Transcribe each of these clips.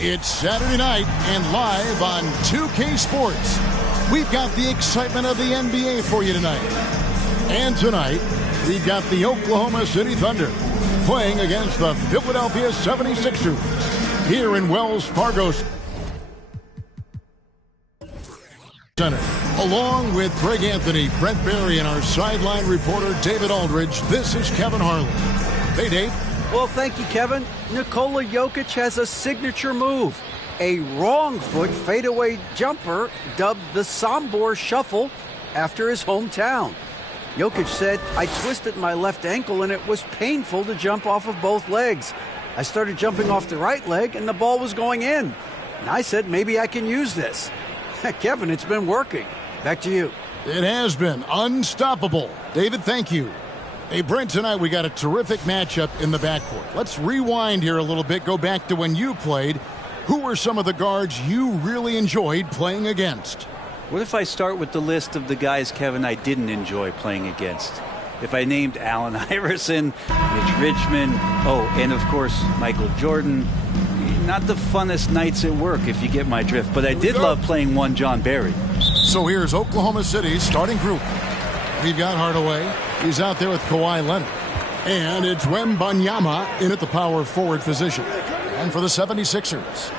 It's Saturday night and live on 2K Sports. We've got the excitement of the NBA for you tonight. And tonight, we've got the Oklahoma City Thunder playing against the Philadelphia 76ers here in Wells Fargo Center. Along with Greg Anthony, Brent Barry, and our sideline reporter David Aldridge, this is Kevin Harlan. Hey, Dave. Well, thank you, Kevin. Nikola Jokic has a signature move. A wrong foot fadeaway jumper dubbed the Sombor Shuffle after his hometown. Jokic said, "I twisted my left ankle and it was painful to jump off of both legs. I started jumping off the right leg and the ball was going in. And I said, maybe I can use this." Kevin, it's been working. Back to you. It has been unstoppable. David, thank you. Hey, Brent, tonight we got a terrific matchup in the backcourt. Let's rewind here a little bit, go back to when you played. Who were some of the guards you really enjoyed playing against? What if I start with the list of the guys, Kevin, I didn't enjoy playing against? If I named Allen Iverson, Mitch Richmond, and of course, Michael Jordan. Not the funnest nights at work, if you get my drift, but I did love playing one John Barry. So here's Oklahoma City's starting group. We've got Hardaway. He's out there with Kawhi Leonard. And it's Wembanyama in at the power forward position. And for the 76ers,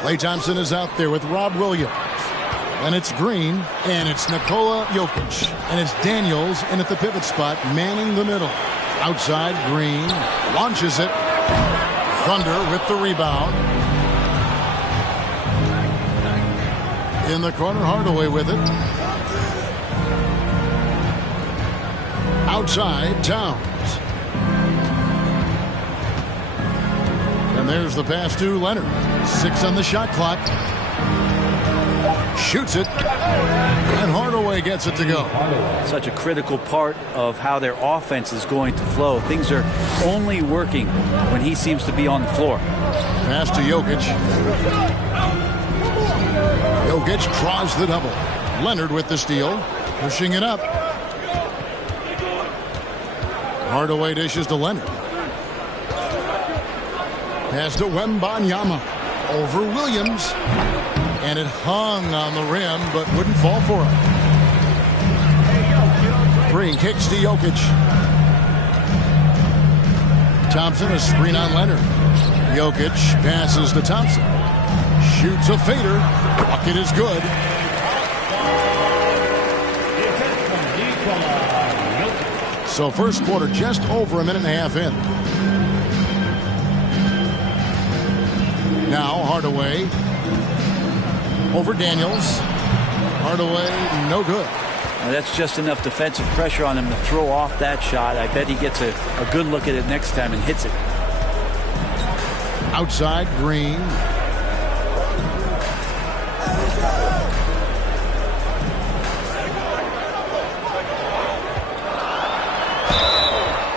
Klay Thompson is out there with Rob Williams. And it's Green, and it's Nikola Jokic. And it's Daniels in at the pivot spot, manning the middle. Outside, Green launches it. Thunder with the rebound. In the corner, Hardaway with it. Outside, Towns. And there's the pass to Leonard. 6 on the shot clock. Shoots it. And Hardaway gets it to go. Such a critical part of how their offense is going to flow. Things are only working when he seems to be on the floor. Pass to Jokic. Jokic draws the double. Leonard with the steal. Pushing it up. Hardaway dishes to Leonard. Pass to Wembanyama. Over Williams. And it hung on the rim, but wouldn't fall for him. Green kicks to Jokic. Thompson, a screen on Leonard. Jokic passes to Thompson. Shoots a fader. Bucket is good. So first quarter just over a minute and a half in. Now Hardaway over Daniels. Hardaway, no good. Now that's just enough defensive pressure on him to throw off that shot. I bet he gets a good look at it next time and hits it. Outside, Green.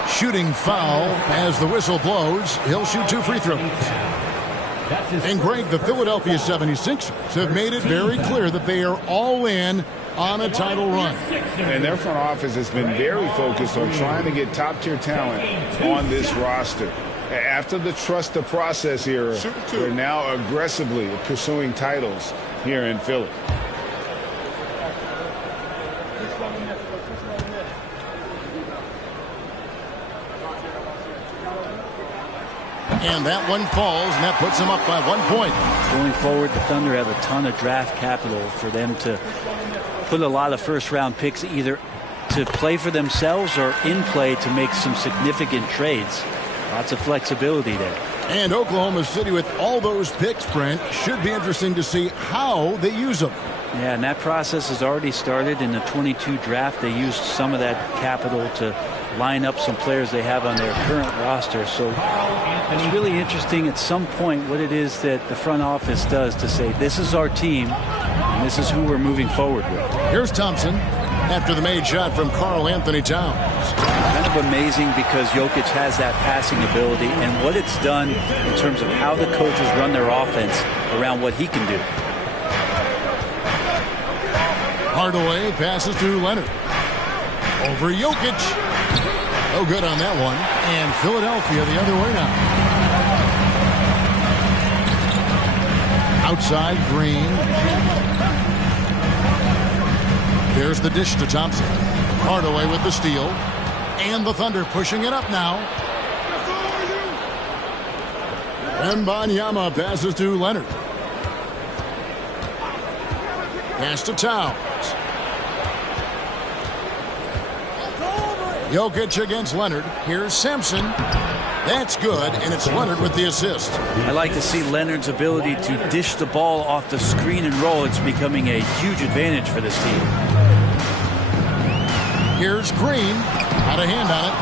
Shooting foul as the whistle blows. He'll shoot 2 free throws. And Greg, the Philadelphia 76ers have made it very clear that they are all in on a title run. And their front office has been very focused on trying to get top-tier talent on this roster. After the trust the process era, they're now aggressively pursuing titles here in Philly. And that one falls, and that puts them up by 1 point. Going forward, the Thunder have a ton of draft capital for them to put a lot of first-round picks either to play for themselves or in play to make some significant trades. Lots of flexibility there. And Oklahoma City, with all those picks, Brent, should be interesting to see how they use them. Yeah, and that process has already started in the 22 draft. They used some of that capital to line up some players they have on their current roster. So it's really interesting at some point what it is that the front office does to say, this is our team, and this is who we're moving forward with. Here's Thompson after the made shot from Karl Anthony Towns. Kind of amazing because Jokic has that passing ability and what it's done in terms of how the coaches run their offense around what he can do. Hardaway passes to Leonard. Over Jokic. No good on that one. And Philadelphia the other way now. Outside, Green. Here's the dish to Thompson. Hardaway with the steal. And the Thunder pushing it up now. Wembanyama passes to Leonard. Pass to Towns. Jokic against Leonard. Here's Sampson. That's good, and it's Leonard with the assist. I like to see Leonard's ability to dish the ball off the screen and roll. It's becoming a huge advantage for this team. Here's Green. Had a hand on it.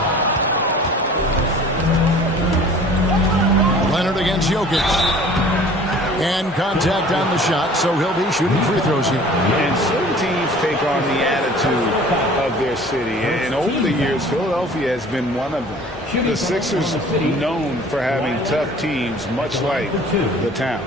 Leonard against Jokic. And contact on the shot, so he'll be shooting free throws here. And certain teams take on the attitude of their city. And over the years, Philadelphia has been one of them. The Sixers known for having tough teams, much like the town.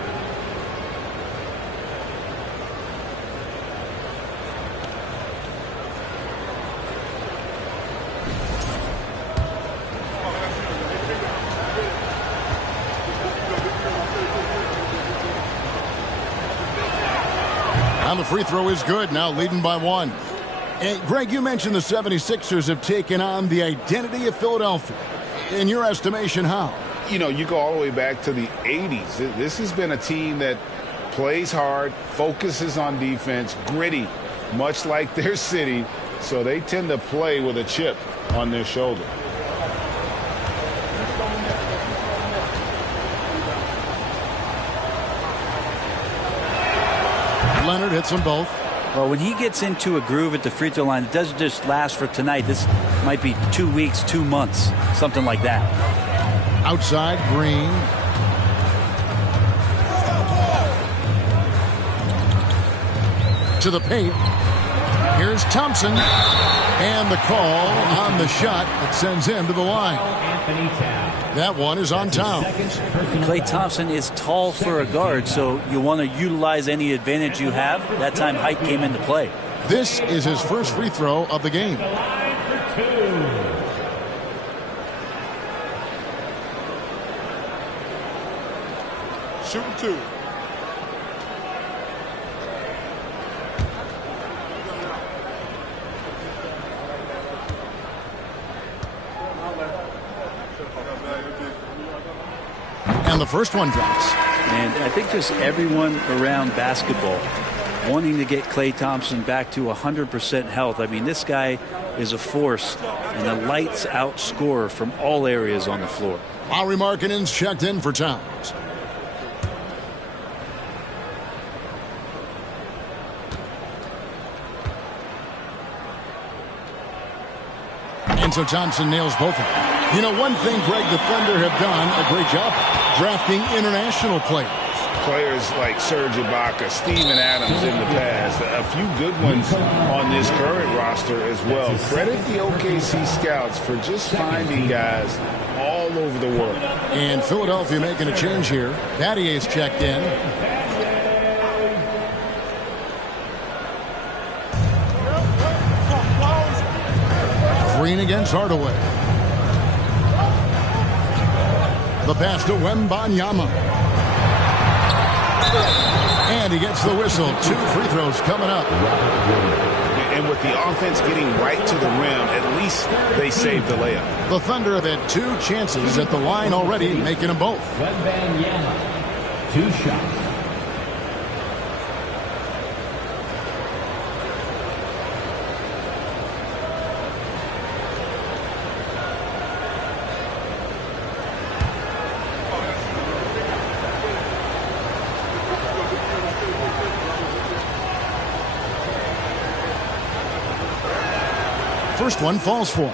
And the free throw is good, now leading by 1. And Greg, you mentioned the 76ers have taken on the identity of Philadelphia. In your estimation, how? You know, you go all the way back to the 80s. This has been a team that plays hard, focuses on defense, gritty, much like their city. So they tend to play with a chip on their shoulder. Leonard hits them both. Well, when he gets into a groove at the free throw line, it doesn't just last for tonight. This might be 2 weeks, 2 months, something like that. Outside, Green. To the paint. Here's Thompson. And the call on the shot that sends him to the line. That one is on Towns. Klay Thompson is tall for a guard, so you want to utilize any advantage you have. That time height came into play. This is his first free throw of the game. Shooting 2. And the first one drops. And I think just everyone around basketball wanting to get Klay Thompson back to 100% health. I mean, this guy is a force and a lights-out scorer from all areas on the floor. Lauri Markkanen's checked in for Towns. And so Thompson nails both of them. You know, one thing, Greg, the Thunder have done a great job drafting international players. Players like Serge Ibaka, Steven Adams in the past, a few good ones on this current roster as well. Credit the OKC scouts for just finding guys all over the world. And Philadelphia making a change here. Battier's checked in. Green against Hardaway. The pass to Wembanyama. And he gets the whistle. 2 free throws coming up. And with the offense getting right to the rim, at least they saved the layup. The Thunder have had 2 chances at the line already, making them both. Wembanyama, 2 shots. First one falls for him.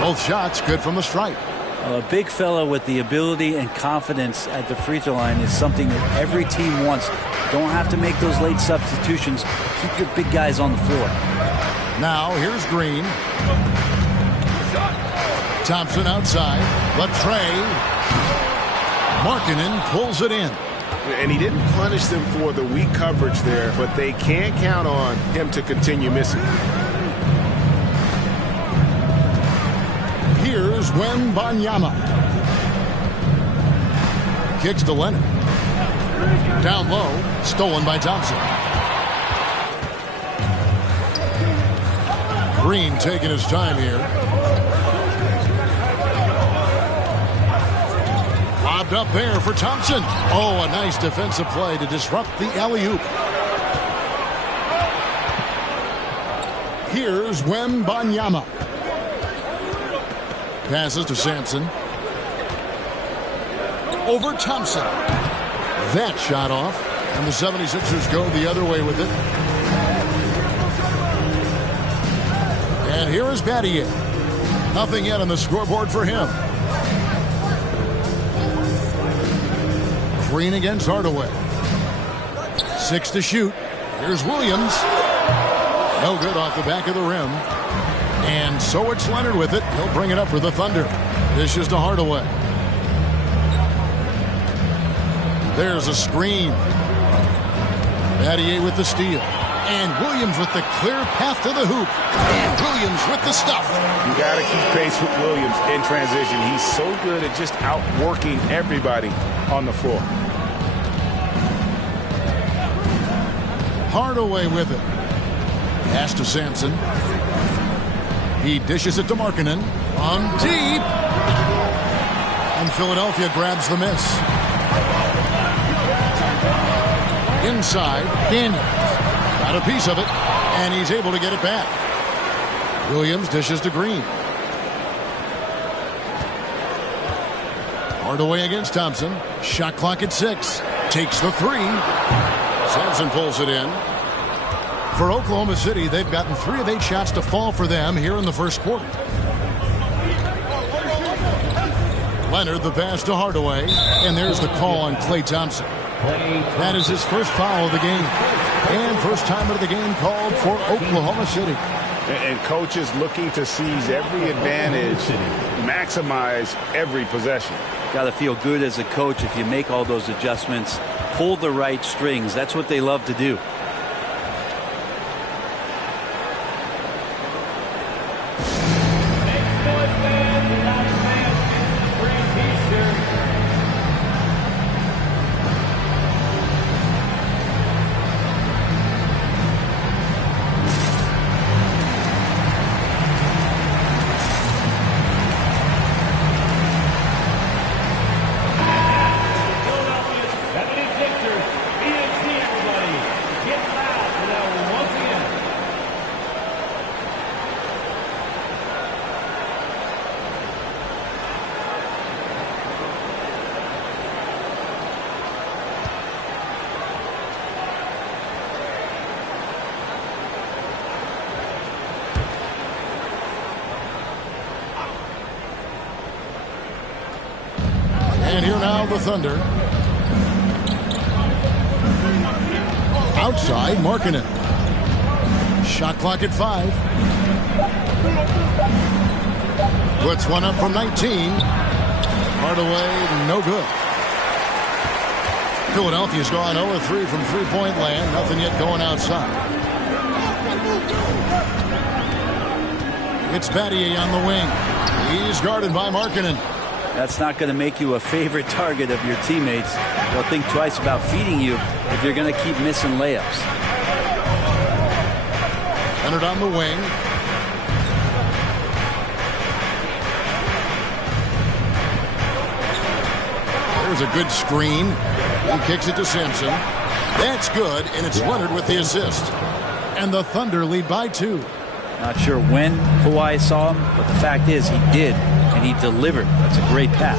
Both shots good from the stripe. A big fella with the ability and confidence at the free throw line is something that every team wants. Don't have to make those late substitutions. Keep your big guys on the floor. Now here's Green. Thompson outside. Latray. Markkanen pulls it in. And he didn't punish them for the weak coverage there, but they can't count on him to continue missing. Here's Wembanyama. Kicks to Leonard. Down low. Stolen by Thompson. Green taking his time here. Lobbed up there for Thompson. Oh, a nice defensive play to disrupt the alley-oop. Here's Wembanyama. Passes to Sampson. Over Thompson. That shot off. And the 76ers go the other way with it. And here is Battier. Nothing yet on the scoreboard for him. Green against Hardaway. 6 to shoot. Here's Williams. No good off the back of the rim. And so it's Leonard with it. He'll bring it up for the Thunder. Dishes to Hardaway. There's a screen. Battier with the steal. And Williams with the clear path to the hoop. And Williams with the stuff. You got to keep pace with Williams in transition. He's so good at just outworking everybody on the floor. Hardaway with it. Pass to Sampson. He dishes it to Markkanen. On deep. And Philadelphia grabs the miss. Inside, Daniel. Got a piece of it, and he's able to get it back. Williams dishes to Green. Hardaway against Thompson. Shot clock at 6. Takes the 3. Sampson pulls it in. For Oklahoma City, they've gotten 3 of 8 shots to fall for them here in the first quarter. Leonard the pass to Hardaway, and there's the call on Klay Thompson. That is his first foul of the game. And first time of the game called for Oklahoma City. And coaches looking to seize every advantage, maximize every possession. Got to feel good as a coach if you make all those adjustments, pull the right strings. That's what they love to do. And here now the Thunder. Outside, Markkanen. Shot clock at 5. Puts one up from 19. Hardaway, no good. Philadelphia's gone 0-3 from three-point land. Nothing yet going outside. It's Battier on the wing. He's guarded by Markkanen. That's not going to make you a favorite target of your teammates. They'll think twice about feeding you if you're going to keep missing layups. Leonard on the wing. There's a good screen. He kicks it to Sampson. That's good, and it's Leonard with the assist. And the Thunder lead by 2. Not sure when Kawhi saw him, but the fact is he did, and he delivered. That's a great pass.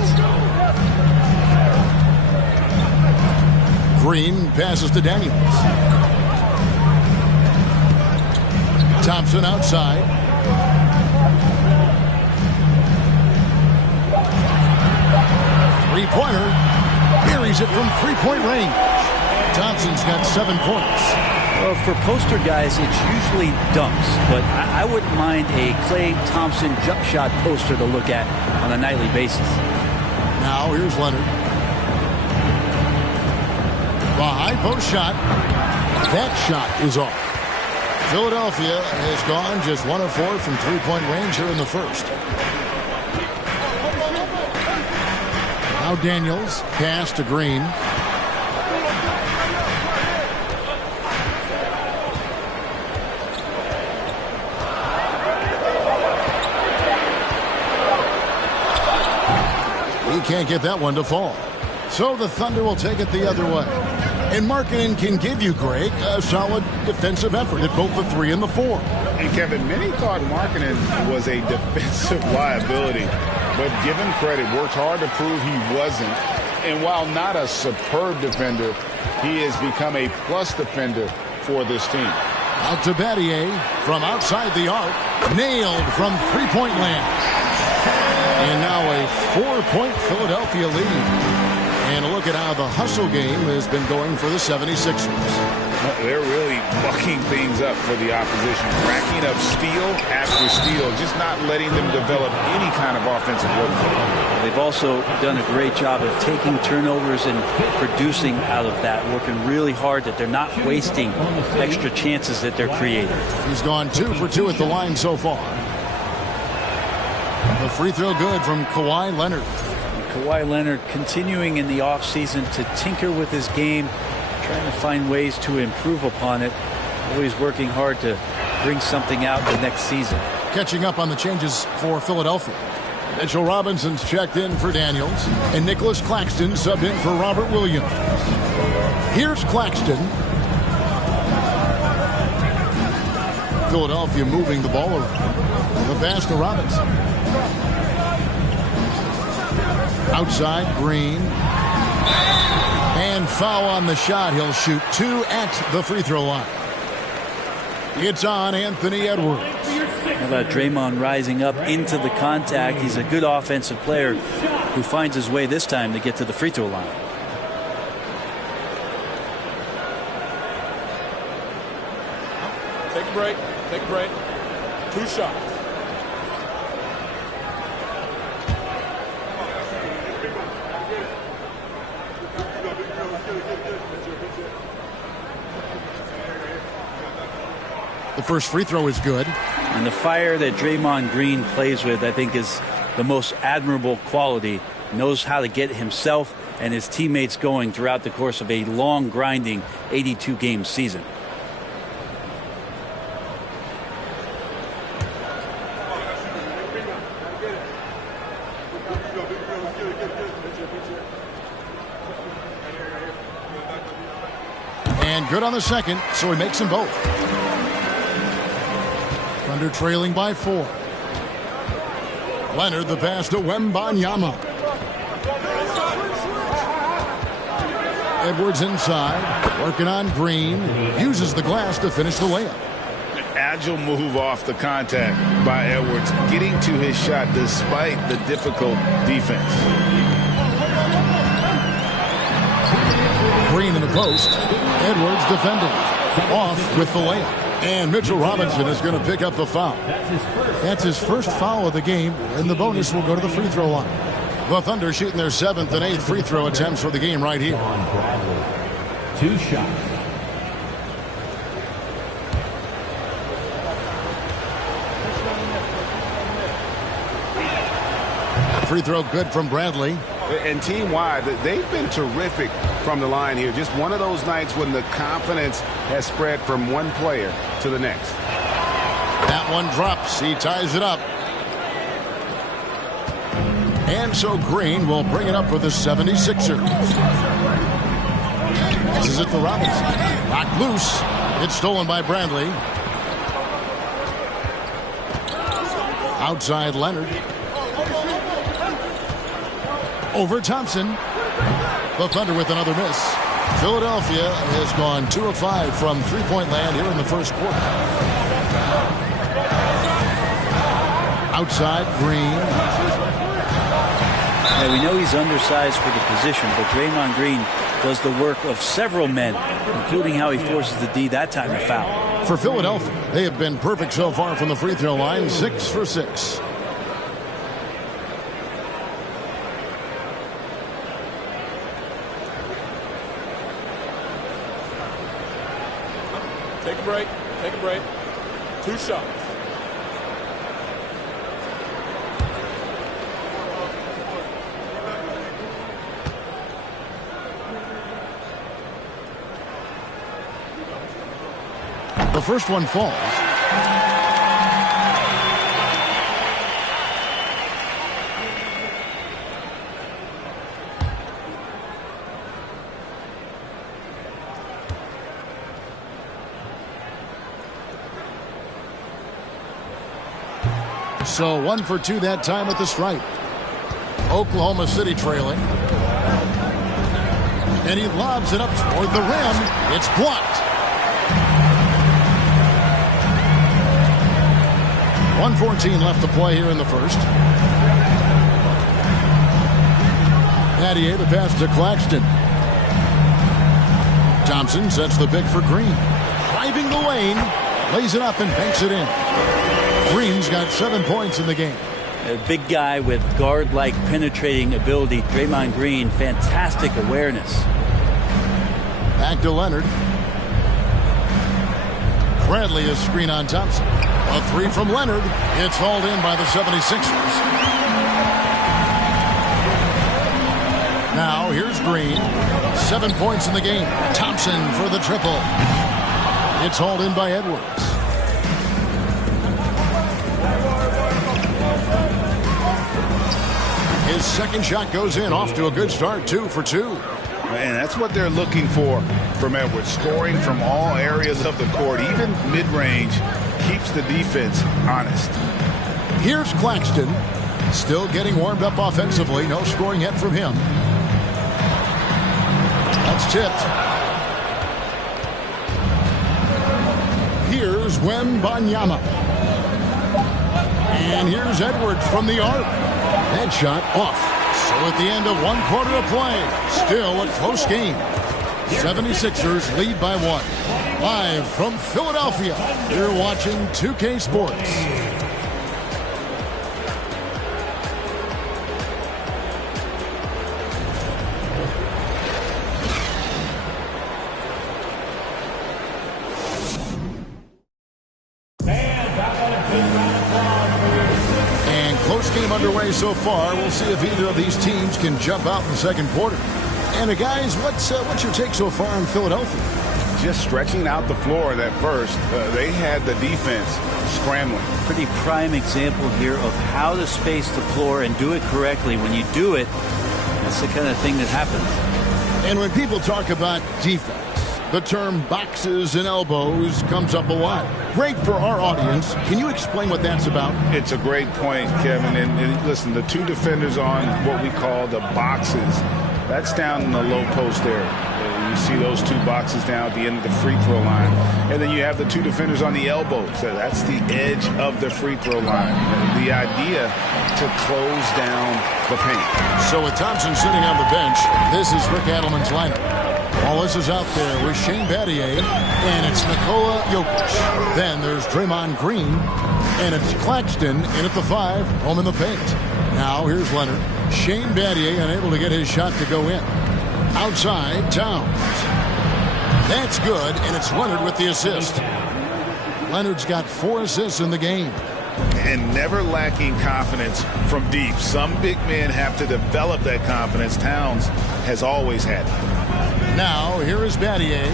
Green passes to Daniels. Thompson outside. Three-pointer. Buries it from three-point range. Thompson's got 7 points. Well, for poster guys, it's usually dunks, but I wouldn't mind a Klay Thompson jump shot poster to look at on a nightly basis. Now here's Leonard. The high post shot. That shot is off. Philadelphia has gone just 1 of 4 from three-point range here in the first. Now Daniels, pass to Green. He can't get that one to fall. So the Thunder will take it the other way. And Markkanen can give you, Greg, a solid defensive effort at both the 3 and the 4. And Kevin, many thought Markkanen was a defensive liability, but give him credit, worked hard to prove he wasn't. And while not a superb defender, he has become a plus defender for this team. Out to Battier from outside the arc, nailed from three-point land. And now a 4-point Philadelphia lead. And a look at how the hustle game has been going for the 76ers. They're really bucking things up for the opposition, racking up steal after steal, just not letting them develop any kind of offensive rhythm. They've also done a great job of taking turnovers and producing out of that, working really hard that they're not wasting extra chances that they're creating. He's gone 2 for 2 at the line so far. The free throw good from Kawhi Leonard. Kawhi Leonard continuing in the offseason to tinker with his game, trying to find ways to improve upon it, always working hard to bring something out the next season. Catching up on the changes for Philadelphia. Mitchell Robinson's checked in for Daniels, and Nicholas Claxton subbed in for Robert Williams. Here's Claxton. Philadelphia moving the ball around. The pass to Robinson. Outside, Green. And foul on the shot. He'll shoot 2 at the free throw line. It's on Anthony Edwards. How about Draymond rising up into the contact? He's a good offensive player who finds his way this time to get to the free throw line. Take a break. Take a break. 2 shots. The first free throw is good. And the fire that Draymond Green plays with, I think, is the most admirable quality. Knows how to get himself and his teammates going throughout the course of a long, grinding 82-game season. And good on the second, so he makes them both. Thunder trailing by 4. Leonard the pass to Wembanyama. Edwards inside, working on Green. Uses the glass to finish the layup. An agile move off the contact by Edwards, getting to his shot despite the difficult defense. Green in the post. Edwards defending. Off with the layup. And Mitchell Robinson is going to pick up the foul. That's his first foul of the game, and the bonus will go to the free throw line. The Thunder shooting their 7th and 8th free throw attempts for the game right here. 2 shots. Free throw good from Bradley. And team-wide, they've been terrific from the line here. Just one of those nights when the confidence has spread from one player to the next. That one drops. He ties it up. And so Green will bring it up for the 76ers. This is it for Robinson. Knocked loose. It's stolen by Bradley. Outside Leonard. Over Thompson. The Thunder with another miss. Philadelphia has gone 2 of 5 from three-point land here in the first quarter. Outside Green. Yeah, we know he's undersized for the position, but Draymond Green does the work of several men, including how he forces the D that time to foul. For Philadelphia, they have been perfect so far from the free throw line, 6 for 6. Take a break. Take a break. 2 shots. The first one falls. So 1 for 2 that time at the stripe. Oklahoma City trailing. And he lobs it up toward the rim. It's blocked. 1:14 left to play here in the first. Battier, the pass to Claxton. Thompson sets the pick for Green. Driving the lane. Lays it up and banks it in. Green's got 7 points in the game. A big guy with guard-like penetrating ability. Draymond Green, fantastic awareness. Back to Leonard. Bradley is screen on Thompson. A 3 from Leonard. It's hauled in by the 76ers. Now here's Green. 7 points in the game. Thompson for the triple. It's hauled in by Edwards. His second shot goes in, off to a good start, 2 for 2. And that's what they're looking for from Edwards. Scoring from all areas of the court, even mid-range, keeps the defense honest. Here's Claxton, still getting warmed up offensively. No scoring yet from him. That's tipped. Here's Wembanyama. And here's Edwards from the arc. That shot off. So at the end of 1 quarter of play, still a close game. 76ers lead by 1. Live from Philadelphia, you're watching 2K Sports. Game underway so far. We'll see if either of these teams can jump out in the second quarter. And guys, what's your take so far on Philadelphia? Just stretching out the floor that first. They had the defense scrambling. Pretty prime example here of how to space the floor and do it correctly. When you do it, that's the kind of thing that happens. And when people talk about defense, the term boxes and elbows comes up a lot. Great for our audience. Can you explain what that's about? It's a great point, Kevin. And listen, the 2 defenders on what we call the boxes, that's down in the low post there. You see those 2 boxes down at the end of the free throw line. And then you have the 2 defenders on the elbows. So that's the edge of the free throw line. And the idea to close down the paint. So with Thompson sitting on the bench, this is Rick Adelman's lineup. Wallace is out there with Shane Battier, and it's Nikola Jokic. Then there's Draymond Green, and it's Claxton in at the 5, home in the paint. Now here's Leonard. Shane Battier unable to get his shot to go in. Outside, Towns. That's good, and it's Leonard with the assist. Leonard's got 4 assists in the game. And never lacking confidence from deep. Some big men have to develop that confidence. Towns has always had it. Now, here is Battier.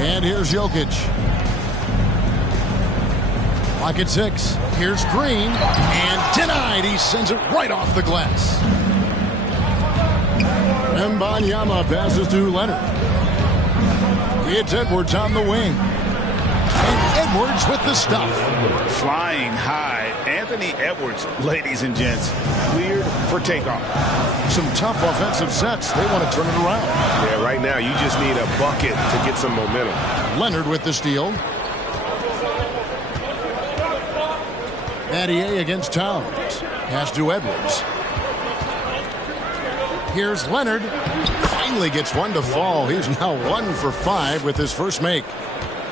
And here's Jokic. Clock at 6. Here's Green. And denied. He sends it right off the glass. Wembanyama passes to Leonard. It's Edwards on the wing. And Edwards with the stuff. Flying high. Anthony Edwards, ladies and gents, cleared for takeoff. Some tough offensive sets. They want to turn it around. Yeah, right now you just need a bucket to get some momentum. Leonard with the steal. Battier against Towns. Pass to Edwards. Here's Leonard. Finally gets one to fall. He's now 1 for 5 with his first make.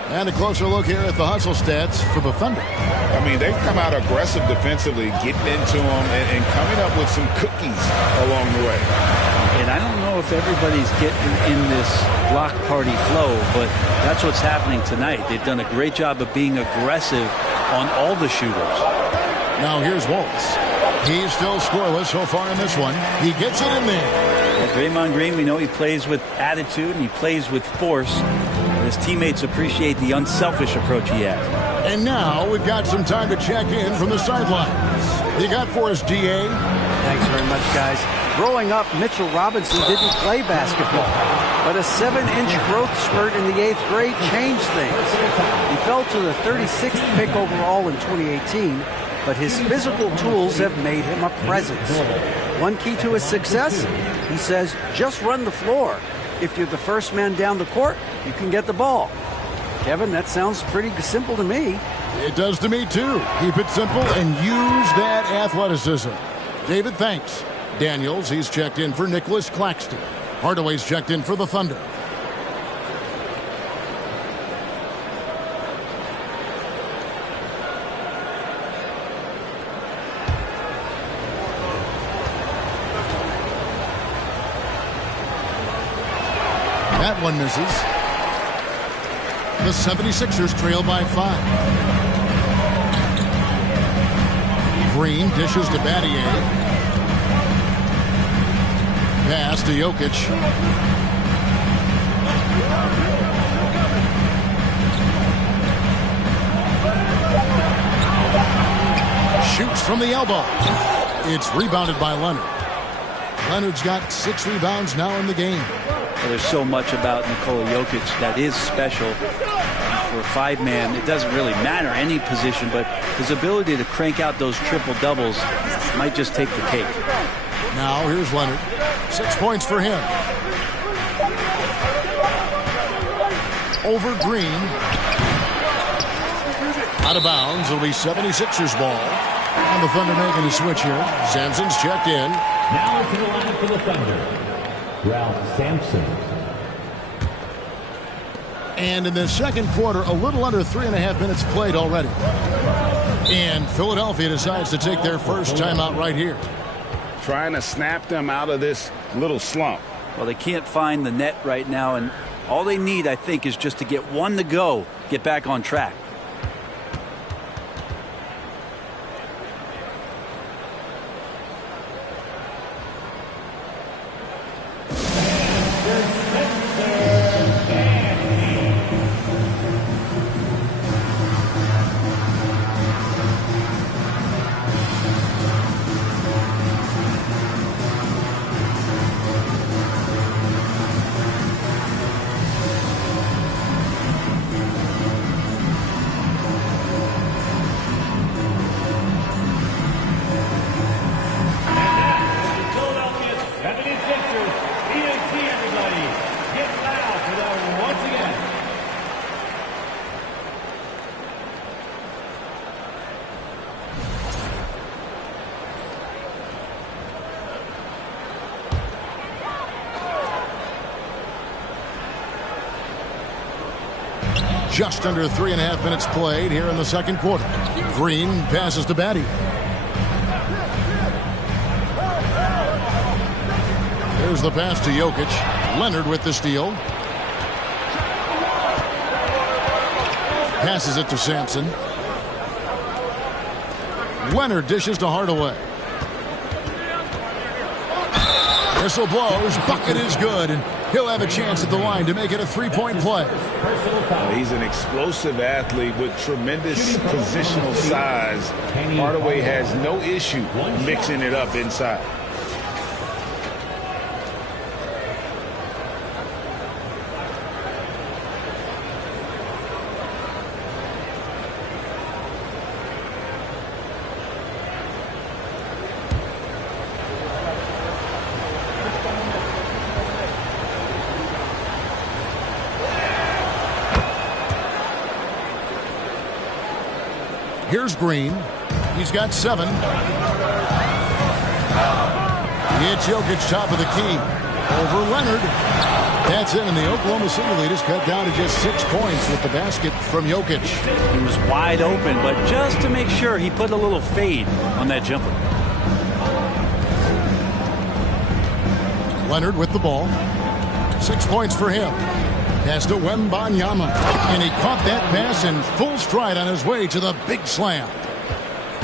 And a closer look here at the hustle stats for the Thunder. I mean, they've come out aggressive defensively, getting into them and coming up with some cookies along the way. And I don't know if everybody's getting in this block party flow, but that's what's happening tonight. They've done a great job of being aggressive on all the shooters. Now here's Waltz. He's still scoreless so far in this one. He gets it in there. Well, Draymond Green, we know he plays with attitude and he plays with force. His teammates appreciate the unselfish approach he has. And now we've got some time to check in from the sidelines. You got for us, DA? Thanks very much, guys. Growing up, Mitchell Robinson didn't play basketball, but a 7-inch growth spurt in the 8th grade changed things. He fell to the 36th pick overall in 2018, but his physical tools have made him a presence. One key to his success, he says, just run the floor. If you're the first man down the court, you can get the ball. Kevin, that sounds pretty simple to me. It does to me, too. Keep it simple and use that athleticism. David, thanks. Daniels, he's checked in for Nicholas Claxton. Hardaway's checked in for the Thunder. That one misses. The 76ers trail by 5. Green dishes to Battier. Pass to Jokic. Shoots from the elbow. It's rebounded by Leonard. Leonard's got 6 rebounds now in the game. Well, there's so much about Nikola Jokic that is special. For a 5-man, it doesn't really matter any position, but his ability to crank out those triple-doubles might just take the cake. Now here's Leonard. 6 points for him. Over Green. Out of bounds. It'll be 76ers ball. And the Thunder making a switch here. Sampson's checked in. Now into the line for the Thunder, Ralph Sampson. And in the second quarter, a little under 3.5 minutes played already. And Philadelphia decides to take their first timeout right here. Trying to snap them out of this little slump. Well, they can't find the net right now, and all they need, I think, is just to get one to go, get back on track. Just under 3.5 minutes played here in the second quarter. Green passes to Battier. There's the pass to Jokic. Leonard with the steal. Passes it to Sampson. Leonard dishes to Hardaway. Whistle blows. Bucket is good. And he'll have a chance at the line to make it a 3-point play. He's an explosive athlete with tremendous positional size. Hardaway has no issue mixing it up inside. Here's Green. He's got 7. It's Jokic top of the key. Over Leonard. That's it, and the Oklahoma City lead is cut down to just 6 points with the basket from Jokic. He was wide open, but just to make sure, he put a little fade on that jumper. Leonard with the ball. 6 points for him. Pass to Wembanyama. And he caught that pass in full stride on his way to the big slam.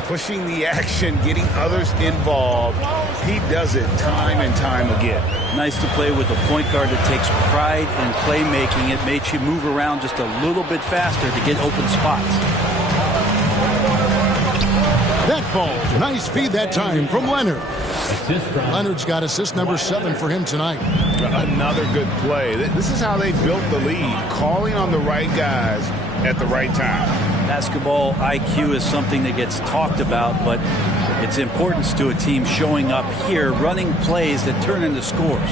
Pushing the action, getting others involved. He does it time and time again. Nice to play with a point guard that takes pride in playmaking. It makes you move around just a little bit faster to get open spots. That falls. Nice feed that time from Leonard. Leonard's got assist number 7 for him tonight. Another good play. This is how they built the lead, calling on the right guys at the right time. Basketball IQ is something that gets talked about, but its importance to a team showing up here, running plays that turn into scores.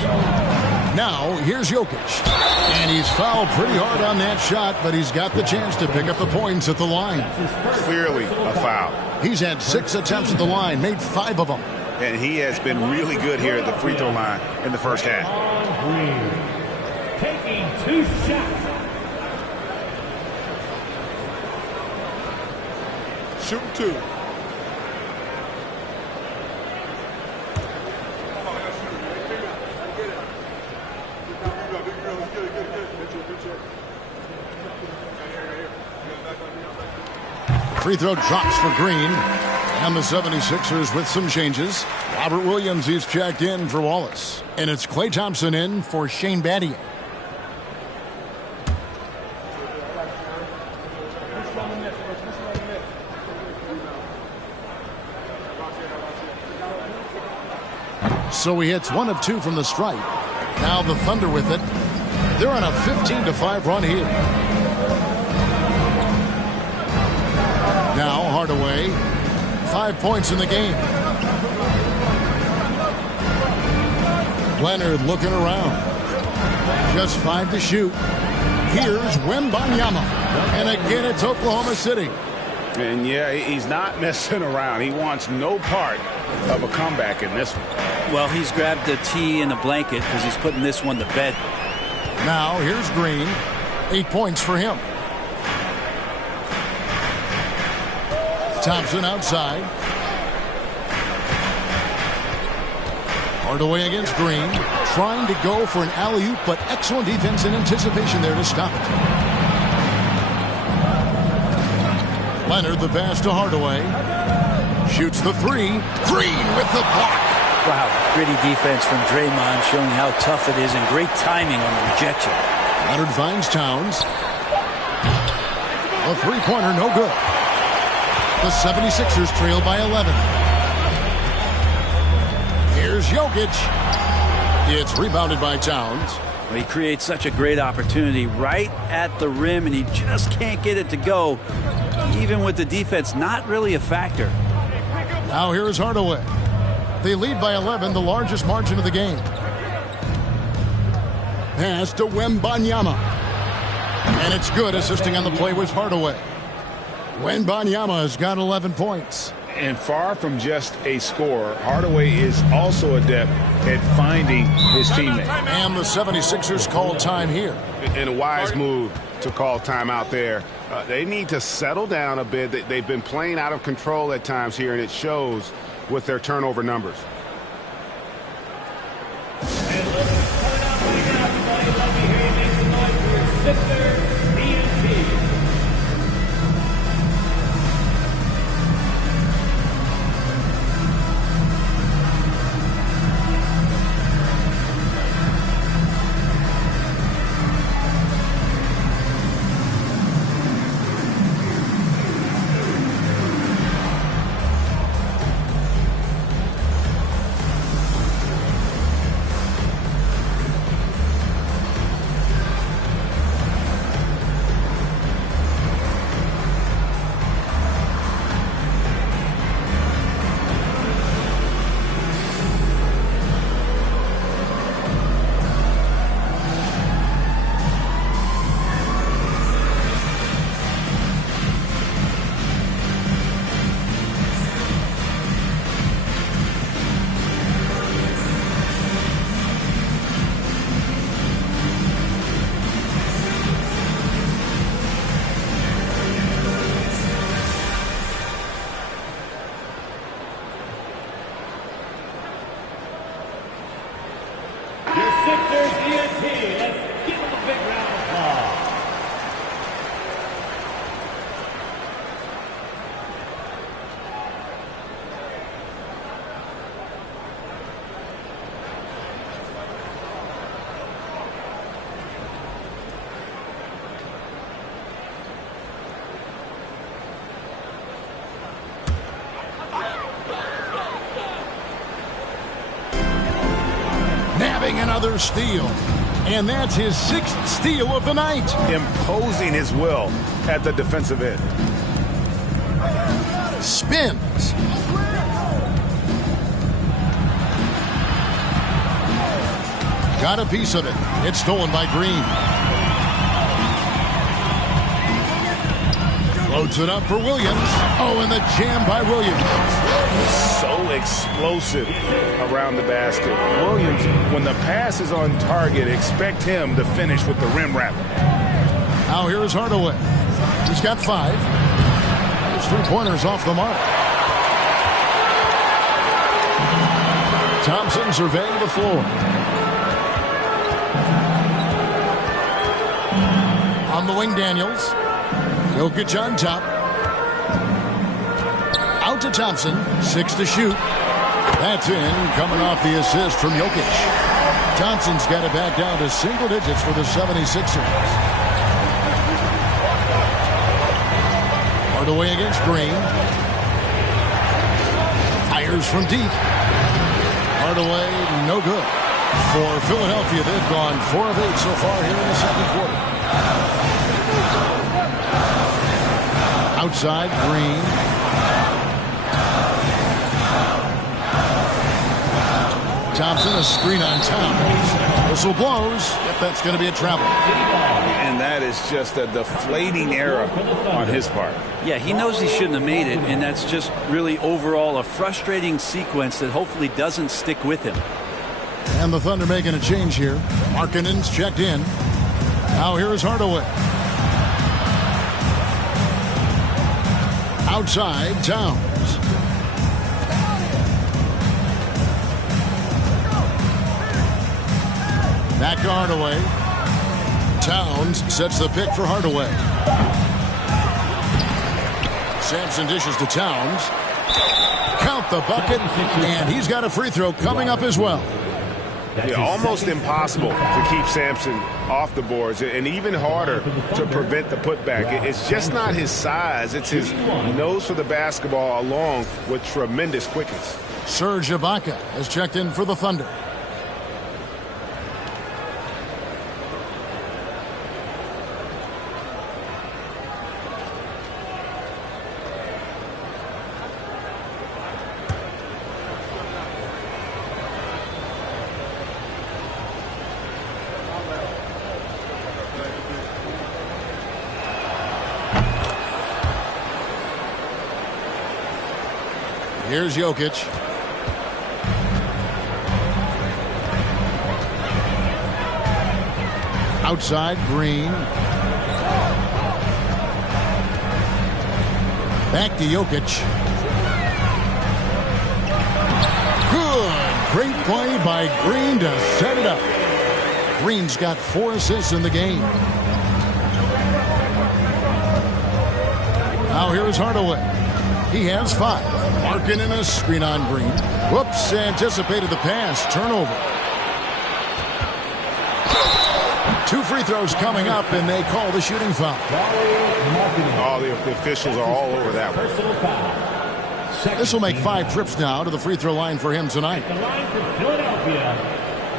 Now, here's Jokic. And he's fouled pretty hard on that shot, but he's got the chance to pick up the points at the line. Clearly a foul. He's had 6 attempts at the line, made 5 of them. And he has been really good here at the free throw line in the first half. Taking 2 shots. Shooting 2. Free throw drops for Green. And the 76ers with some changes. Robert Williams, he's checked in for Wallace. And it's Klay Thompson in for Shane Battier. So he hits 1 of 2 from the stripe. Now the Thunder with it. They're on a 15-5 run here. Now Hardaway. 5 points in the game. Leonard looking around. Just 5 to shoot. Here's Wembanyama. And again, it's Oklahoma City. And yeah, he's not messing around. He wants no part of a comeback in this one. Well, he's grabbed the tee and a blanket because he's putting this one to bed. Now, here's Green. 8 points for him. Thompson outside. Hardaway against Green. Trying to go for an alley-oop, but excellent defense and anticipation there to stop it. Leonard, the pass to Hardaway. Shoots the 3. Green with the block. Wow, gritty defense from Draymond, showing how tough it is, and great timing on the rejection. Leonard finds Towns. A three-pointer, no good. The 76ers trail by 11. Here's Jokic. It's rebounded by Towns. Well, he creates such a great opportunity right at the rim, and he just can't get it to go, even with the defense not really a factor. Now here's Hardaway. They lead by 11, the largest margin of the game. Pass to Wembanyama. And it's good, assisting on the play with Hardaway. Wembanyama has got 11 points. And far from just a scorer, Hardaway is also adept at finding his teammate. And the 76ers call time here. And a wise move to call time out there. They need to settle down a bit. They've been playing out of control at times here, and it shows with their turnover numbers. Another steal. And that's his 6th steal of the night. Imposing his will at the defensive end. Spins. Got a piece of it. It's stolen by Green. Floats it up for Williams. Oh, and the jam by Williams. So explosive around the basket. Williams, when the pass is on target, expect him to finish with the rim wrap. Now here's Hardaway. He's got 5. His 3-pointers off the mark. Thompson surveying the floor. On the wing, Daniels. Jokic on top. Out to Thompson. 6 to shoot. That's in, coming off the assist from Jokic. Thompson's got it back down to single digits for the 76ers. Hardaway against Green. Fires from deep. Hardaway, no good. For Philadelphia, they've gone 4 of 8 so far here in the second quarter. Outside, Green. Thompson, a screen on Towns. Whistle blows. If that's going to be a travel. And that is just a deflating error on his part. Yeah, he knows he shouldn't have made it, and that's just really overall a frustrating sequence that hopefully doesn't stick with him. And the Thunder making a change here. Markkanen's checked in. Now here's Hardaway. Outside, Towns. Back to Hardaway. Towns sets the pick for Hardaway. Sampson dishes to Towns. Count the bucket, and he's got a free throw coming up as well. Yeah, almost impossible to keep Sampson off the boards, and even harder to prevent the putback. It's just not his size. It's his nose for the basketball along with tremendous quickness. Serge Ibaka has checked in for the Thunder. Here's Jokic. Outside, Green. Back to Jokic. Good. Great play by Green to set it up. Green's got 4 assists in the game. Now here's Hardaway. He has 5. Markkanen a screen on Green. Whoops, anticipated the pass. Turnover. 2 free throws coming up, and they call the shooting foul. Oh, the officials are all over that one. This will make 5 trips now to the free throw line for him tonight. At the line for Philadelphia,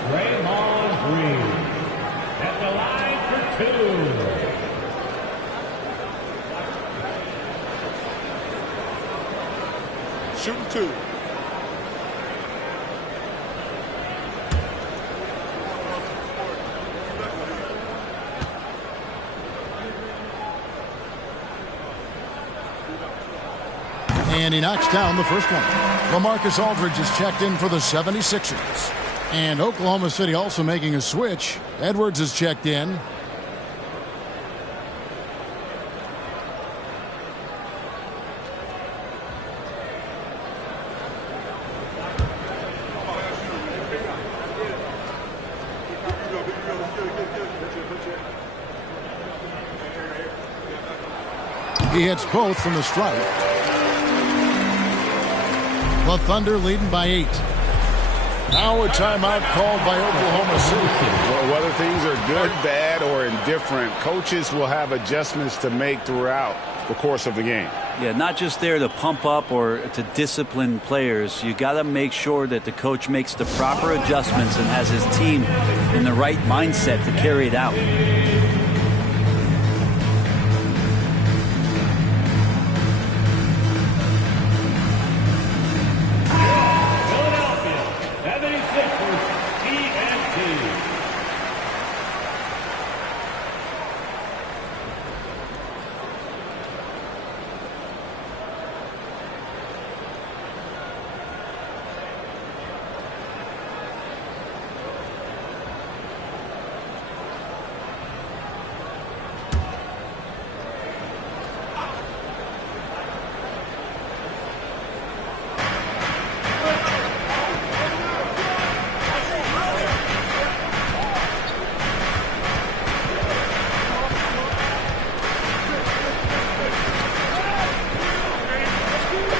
Draymond Green. At the line for 2. Shooting 2. And he knocks down the first one. LaMarcus Aldridge has checked in for the 76ers. And Oklahoma City also making a switch. Edwards has checked in. He hits both from the stripe. The Thunder leading by 8. Now a timeout called by Oklahoma City. Well, whether things are good, bad, or indifferent, coaches will have adjustments to make throughout the course of the game. Yeah, not just there to pump up or to discipline players. You got to make sure that the coach makes the proper adjustments and has his team in the right mindset to carry it out.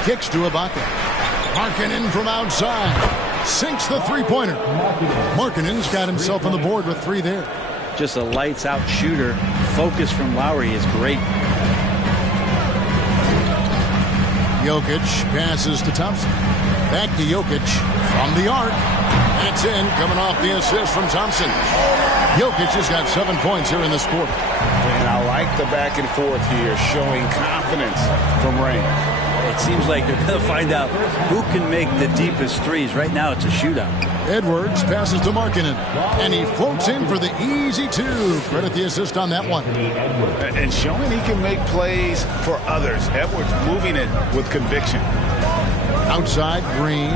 Kicks to Ibaka. Markkanen from outside. Sinks the three-pointer. Markkanen's got himself on the board with 3 there. Just a lights-out shooter. Focus from Lowry is great. Jokic passes to Thompson. Back to Jokic from the arc. That's in, coming off the assist from Thompson. Jokic has got 7 points here in this quarter. And I like the back and forth here, showing confidence from Rain. It seems like they're going to find out who can make the deepest threes. Right now, it's a shootout. Edwards passes to Markkanen, and he floats in for the easy 2. Credit the assist on that one. And showing he can make plays for others. Edwards moving it with conviction. Outside, Green.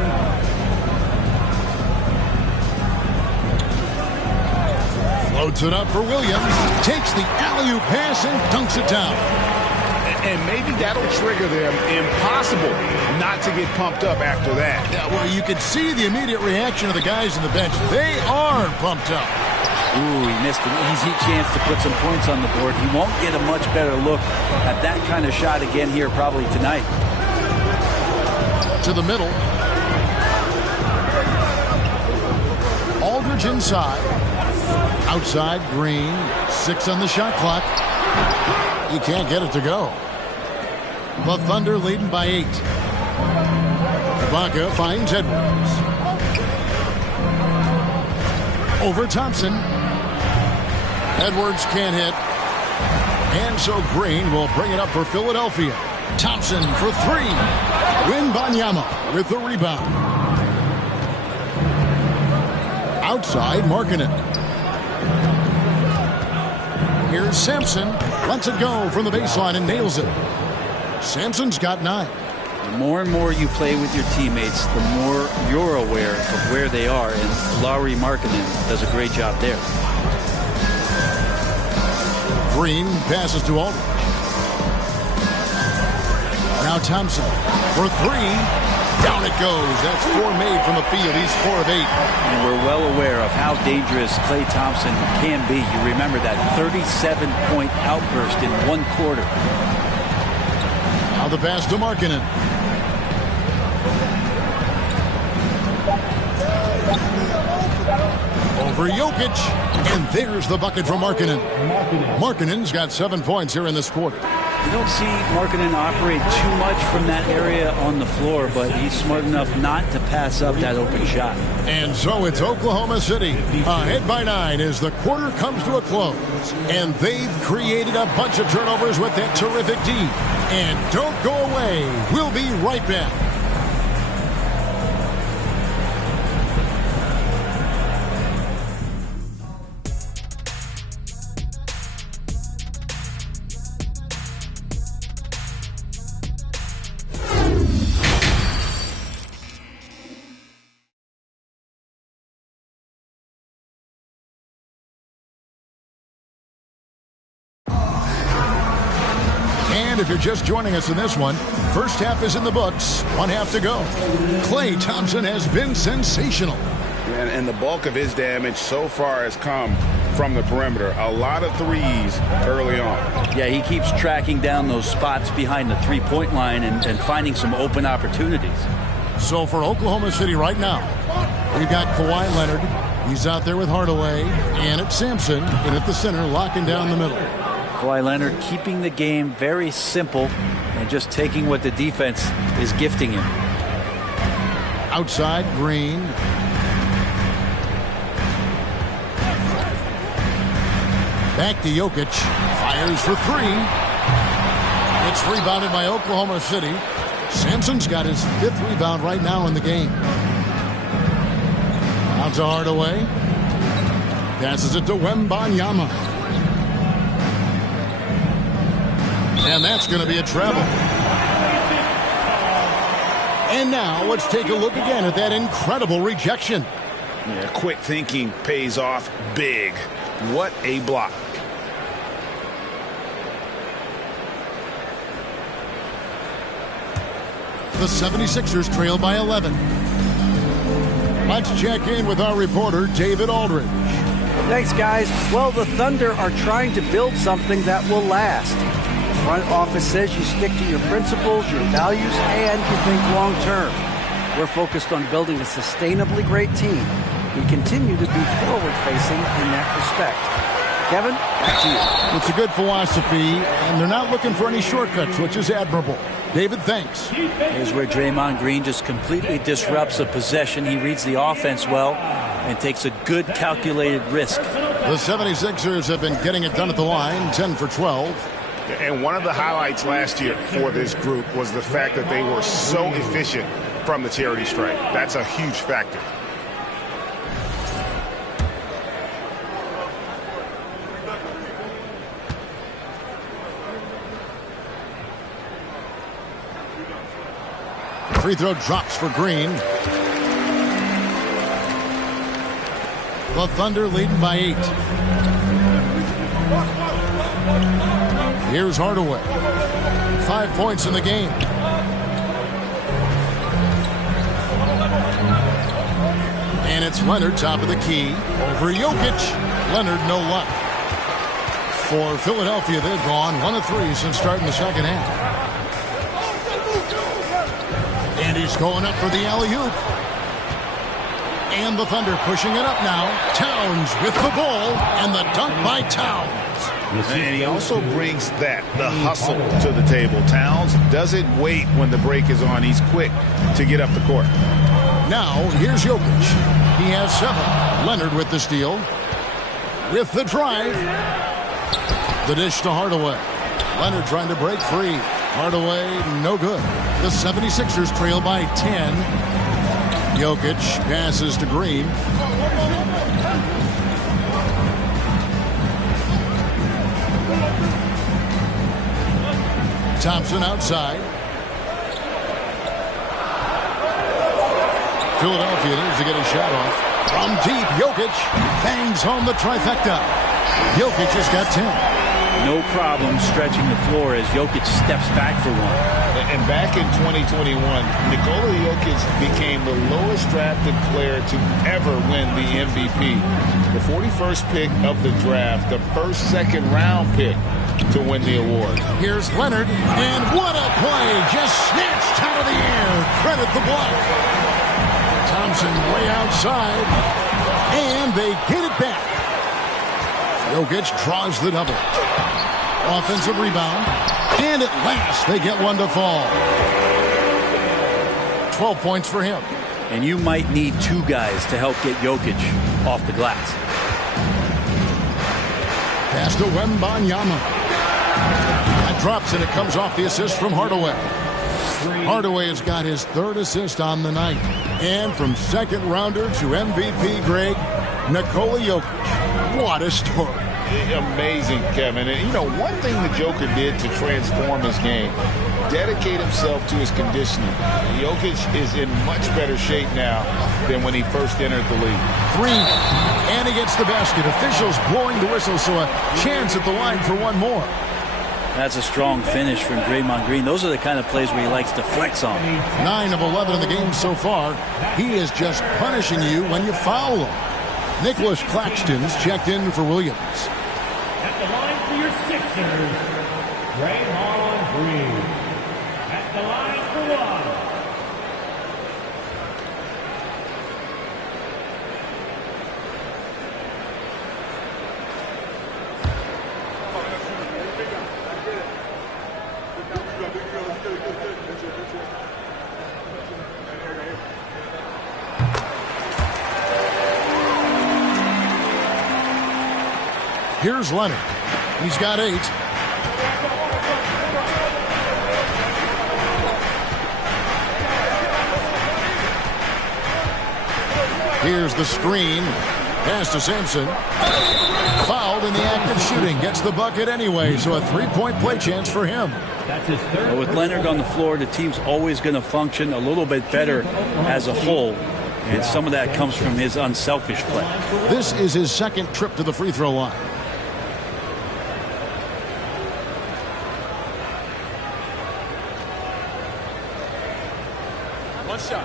Floats it up for Williams. Takes the alley-oop pass and dunks it down. And maybe that'll trigger them. Impossible not to get pumped up after that. Yeah, well, you could see the immediate reaction of the guys on the bench. They are pumped up. Ooh, he missed an easy chance to put some points on the board. He won't get a much better look at that kind of shot again here probably tonight. To the middle. Aldridge inside. Outside, Green. 6 on the shot clock. He can't get it to go. The Thunder leading by 8. Ibaka finds Edwards. Over Thompson. Edwards can't hit. And so Green will bring it up for Philadelphia. Thompson for 3. Wembanyama with the rebound. Outside, Markkanen. Here's Sampson. Lets it go from the baseline and nails it. Sampson's got 9. The more and more you play with your teammates, the more you're aware of where they are. And Lowry Markkanen does a great job there. Green passes to Aldridge. Now Thompson for 3. Down it goes. That's 4 made from the field. He's 4 of 8. And we're well aware of how dangerous Klay Thompson can be. You remember that 37-point outburst in 1 quarter. Now the pass to Markkanen. Over Jokic. And there's the bucket from Markkanen. Markkanen's got 7 points here in this quarter. You don't see Markkanen operate too much from that area on the floor, but he's smart enough not to pass up that open shot. And so it's Oklahoma City ahead by 9 as the quarter comes to a close. And they've created a bunch of turnovers with that terrific D. And don't go away. We'll be right back. And if you're just joining us in this one, first half is in the books, 1 half to go. Klay Thompson has been sensational. And the bulk of his damage so far has come from the perimeter. A lot of threes early on. Yeah, he keeps tracking down those spots behind the three-point line and finding some open opportunities. So for Oklahoma City right now, We've got Kawhi Leonard. He's out there with Hardaway. And it's Sampson in at the center, locking down the middle. Kawhi Leonard keeping the game very simple and just taking what the defense is gifting him. Outside, Green. Back to Jokic. Fires for three. It's rebounded by Oklahoma City. Sampson's got his 5th rebound right now in the game. Out to Hardaway. Passes it to Wembanyama. And that's going to be a travel. And now let's take a look again at that incredible rejection. Yeah, quick thinking pays off big. What a block. The 76ers trail by 11. Let's check in with our reporter, David Aldridge. Thanks, guys. Well, the Thunder are trying to build something that will last. The front office says you stick to your principles, your values, and you think long term. We're focused on building a sustainably great team. We continue to be forward-facing in that respect. Kevin, back to you. It's a good philosophy, and they're not looking for any shortcuts, which is admirable. David, thanks. Here's where Draymond Green just completely disrupts a possession. He reads the offense well and takes a good calculated risk. The 76ers have been getting it done at the line, 10 for 12. And one of the highlights last year for this group was the fact that they were so efficient from the charity stripe. That's a huge factor. Free throw drops for Green. The Thunder leading by 8. Here's Hardaway. 5 points in the game. And it's Leonard, top of the key. Over Jokic. Leonard, no luck. For Philadelphia, they've gone 1 of 3 since starting the second half. And he's going up for the alley-oop. And the Thunder pushing it up now. Towns with the ball, and the dunk by Towns. And he also brings the hustle to the table. Towns doesn't wait when the break is on. He's quick to get up the court. Now, here's Jokic. He has 7. Leonard with the steal. With the drive. The dish to Hardaway. Leonard trying to break free. Hardaway, no good. The 76ers trail by 10. Jokic passes to Green. Thompson outside. Philadelphia needs to get a shot off. From deep, Jokic bangs home the trifecta. Jokic has got 10. No problem stretching the floor as Jokic steps back for one. And back in 2021, Nikola Jokic became the lowest drafted player to ever win the MVP. The 41st pick of the draft, the first second-round pick to win the award. Here's Leonard, and what a play! Just snatched out of the air. Credit the block. Thompson way outside, and they get it back. Jokic draws the double. Offensive rebound. And at last, they get one to fall. 12 points for him. And you might need 2 guys to help get Jokic off the glass. Pass to Wembanyama. That drops, and it comes off the assist from Hardaway. Hardaway has got his 3rd assist on the night. And from second rounder to MVP Greg, Nikola Jokic. What a story. Amazing, Kevin. And, you know, one thing the Joker did to transform his game, dedicate himself to his conditioning. Jokic is in much better shape now than when he first entered the league. 3. And he gets the basket. Officials blowing the whistle, so a chance at the line for one more. That's a strong finish from Draymond Green. Those are the kind of plays where he likes to flex on. 9 of 11 in the game so far. He is just punishing you when you foul him. Nicholas Claxton's checked in for Williams. At the line for your Sixers, Draymond Green. At the line for one. Here's Leonard. He's got 8. Here's the screen. Pass to Sampson. Fouled in the act of shooting. Gets the bucket anyway, so a 3-point play chance for him. That's his third. Well, with Leonard on the floor, the team's always going to function a little bit better as a whole. And some of that comes from his unselfish play. This is his second trip to the free throw line. One shot.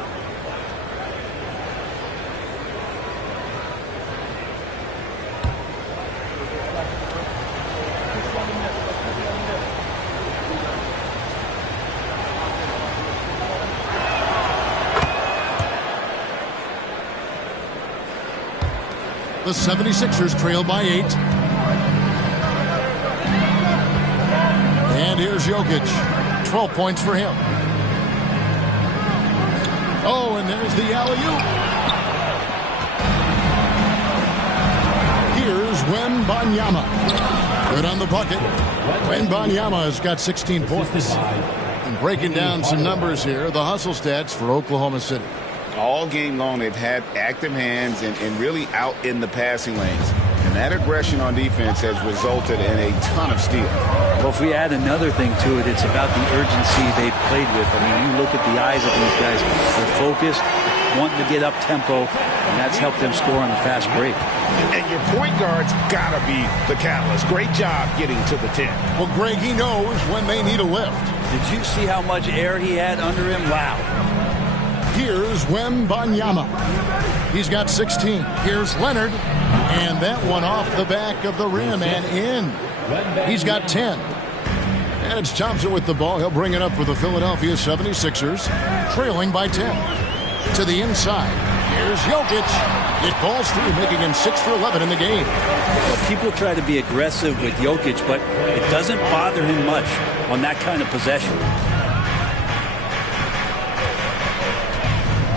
The 76ers trail by 8. And here's Jokic. 12 points for him. Oh, and there's the alley-oop. Here's Wembanyama. Good on the bucket. Wembanyama has got 16 points. And breaking down some numbers here, the hustle stats for Oklahoma City. All game long, they've had active hands and really out in the passing lanes. And that aggression on defense has resulted in a ton of steals. Well, if we add another thing to it, it's about the urgency they've played with. I mean, you look at the eyes of these guys. They're focused, wanting to get up tempo, and that's helped them score on the fast break. And your point guard's got to be the catalyst. Great job getting to the 10. Well, Greg, he knows when they need a lift. Did you see how much air he had under him? Wow. Here's Wembanyama. He's got 16. Here's Leonard. And that one off the back of the rim and in. He's got 10. And it's Thompson with the ball. He'll bring it up for the Philadelphia 76ers, trailing by 10. To the inside. Here's Jokic. It falls through, making him 6 for 11 in the game. Well, people try to be aggressive with Jokic, but it doesn't bother him much on that kind of possession.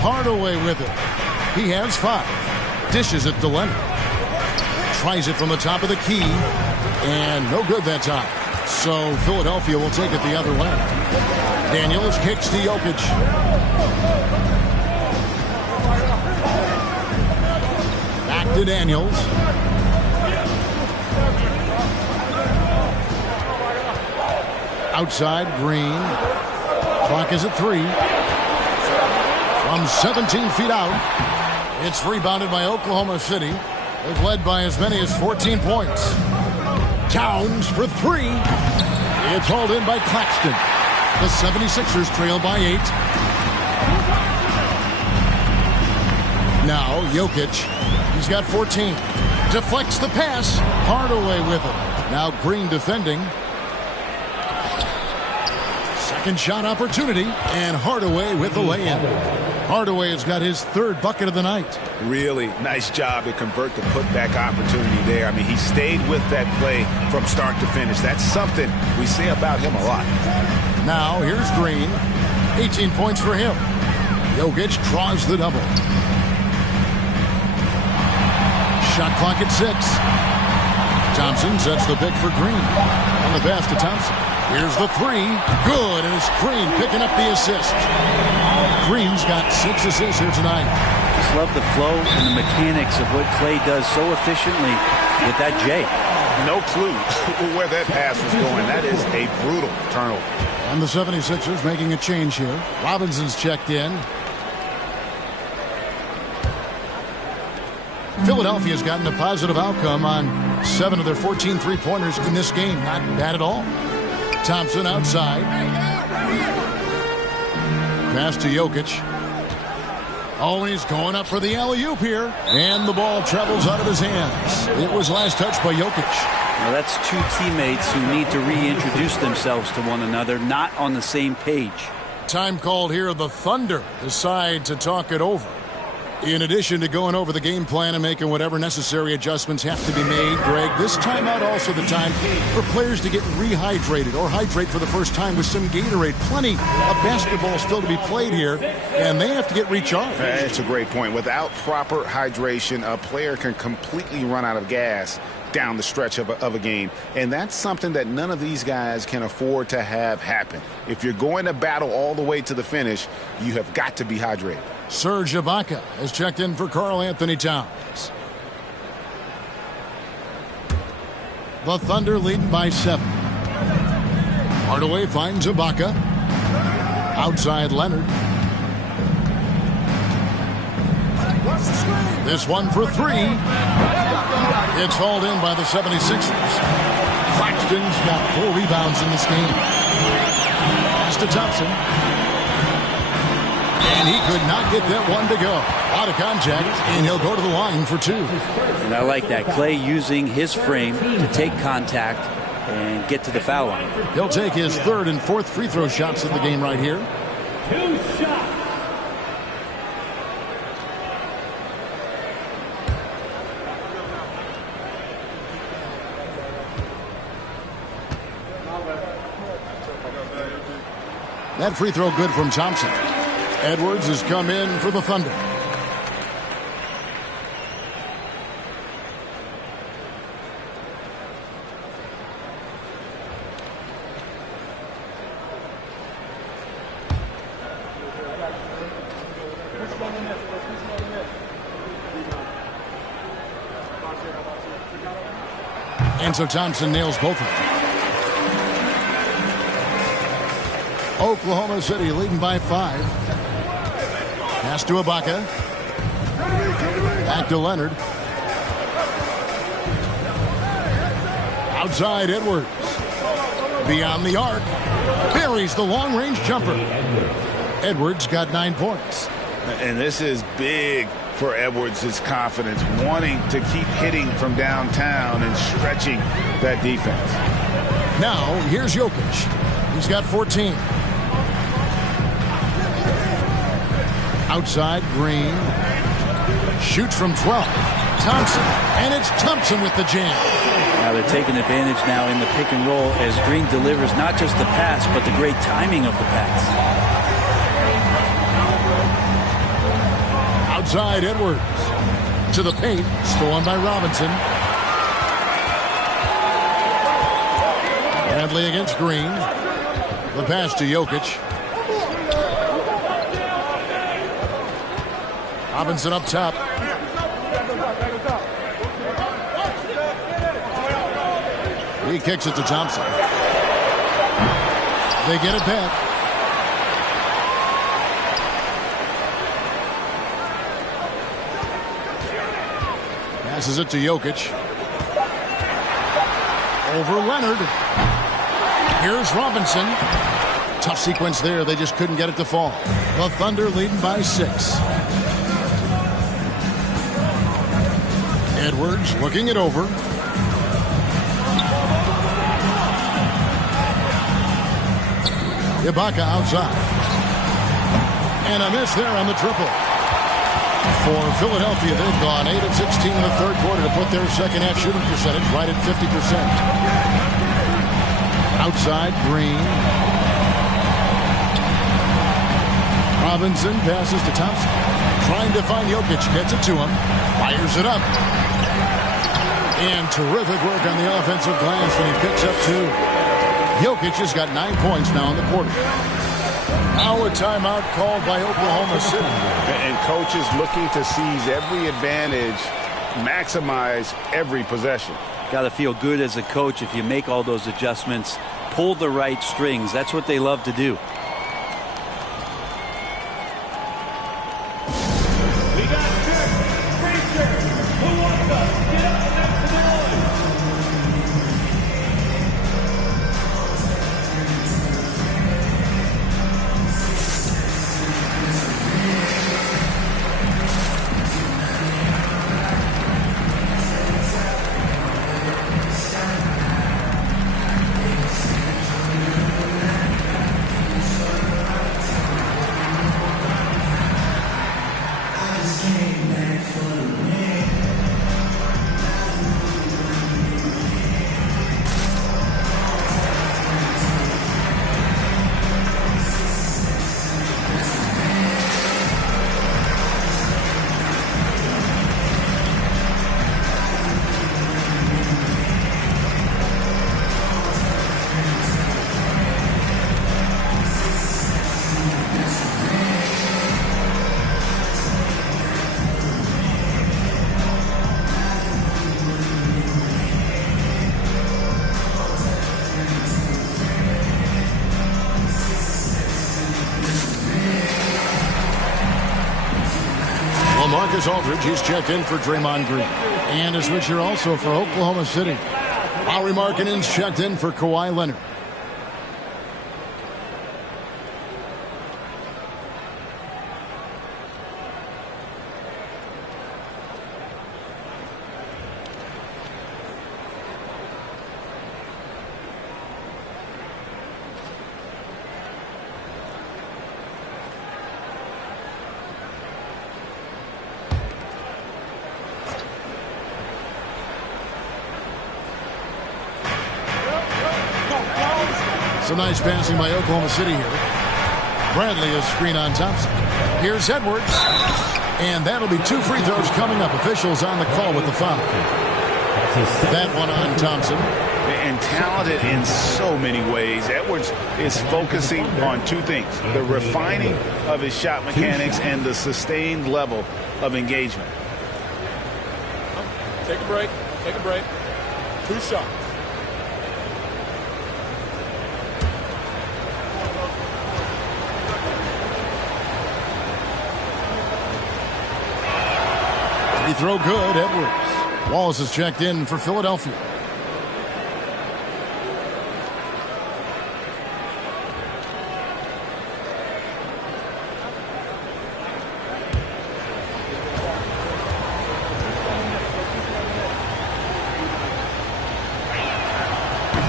Hardaway with it. He has 5. Dishes it to Leonard. Tries it from the top of the key. And no good that time. So Philadelphia will take it the other way. Daniels kicks to Jokic. Back to Daniels. Outside, Green. Clock is at 3. From 17 feet out. It's rebounded by Oklahoma City. They've led by as many as 14 points. Towns for 3. It's hauled in by Claxton. The 76ers trail by 8. Now Jokic. He's got 14. Deflects the pass. Hardaway with it. Now Green defending. Second shot opportunity. And Hardaway with the lay-in. Hardaway has got his 3rd bucket of the night. Really nice job to convert the putback opportunity there. I mean, he stayed with that play from start to finish. That's something we say about him a lot. Now here's Green. 18 points for him. Jokic draws the double. Shot clock at 6. Thompson sets the pick for Green. On the pass to Thompson. Here's the 3. Good, and it's Green picking up the assist. Green's got 6 assists here tonight. Just love the flow and the mechanics of what Clay does so efficiently with that J. No clue where that pass was going. That is a brutal turnover. And the 76ers making a change here. Robinson's checked in. Philadelphia's gotten a positive outcome on 7 of their 14 three-pointers in this game. Not bad at all. Thompson outside. Pass to Jokic. Oh, he's going up for the alley-oop here. And the ball travels out of his hands. It was last touched by Jokic. Now that's 2 teammates who need to reintroduce themselves to one another, not on the same page. Time called here. The Thunder decide to talk it over. In addition to going over the game plan and making whatever necessary adjustments have to be made, Greg, this timeout also the time for players to get rehydrated or hydrate for the first time with some Gatorade. Plenty of basketball still to be played here, and they have to get recharged. That's a great point. Without proper hydration, a player can completely run out of gas down the stretch of a game. And that's something that none of these guys can afford to have happen. If you're going to battle all the way to the finish, you have got to be hydrated. Serge Ibaka has checked in for Karl Anthony Towns. The Thunder leading by 7. Hardaway finds Ibaka. Outside Leonard. This one for 3. It's hauled in by the 76ers. Claxton's got 4 rebounds in this game. Pass to Thompson. And he could not get that one to go. Out of contact, and he'll go to the line for 2. And I like that. Clay using his frame to take contact and get to the foul line. He'll take his 3rd and 4th free throw shots of the game right here. 2 shots. That free throw good from Thompson. Edwards has come in for the Thunder. And so Thompson nails both of them. Oklahoma City leading by 5. Pass to Ibaka. Back to Leonard. Outside Edwards. Beyond the arc. Buries the long-range jumper. Edwards got 9 points. And this is big for Edwards' confidence, wanting to keep hitting from downtown and stretching that defense. Now, here's Jokic. He's got 14. Outside, Green. Shoots from 12. Thompson. And it's Thompson with the jam. Now they're taking advantage now in the pick and roll as Green delivers not just the pass, but the great timing of the pass. Outside, Edwards. To the paint. Stolen by Robinson. Bradley against Green. The pass to Jokic. Robinson up top. He kicks it to Thompson. They get it back. Passes it to Jokic. Over Leonard. Here's Robinson. Tough sequence there. They just couldn't get it to fall. The Thunder leading by 6. Edwards looking it over. Ibaka outside. And a miss there on the triple. For Philadelphia, they've gone 8 of 16 in the 3rd quarter to put their second half shooting percentage right at 50%. Outside, Green. Robinson passes to Thompson. Trying to find Jokic. Gets it to him. Fires it up. And terrific work on the offensive glass when he picks up 2. Jokic has got 9 points now in the quarter. Now a timeout called by Oklahoma City. And coaches looking to seize every advantage, maximize every possession. Got to feel good as a coach if you make all those adjustments, pull the right strings. That's what they love to do. Marcus Aldridge, he's checked in for Draymond Green. And a switcher also for Oklahoma City. Lauri Markkanen's checked in for Kawhi Leonard. It's a nice passing by Oklahoma City here. Bradley is screen on Thompson. Here's Edwards. And that'll be 2 free throws coming up. Officials on the call with the foul. That one on Thompson. And talented in so many ways. Edwards is focusing on 2 things. The refining of his shot mechanics and the sustained level of engagement. Take a break. Take a break. 2 shots. Free throw good, Edwards. Wallace is checked in for Philadelphia.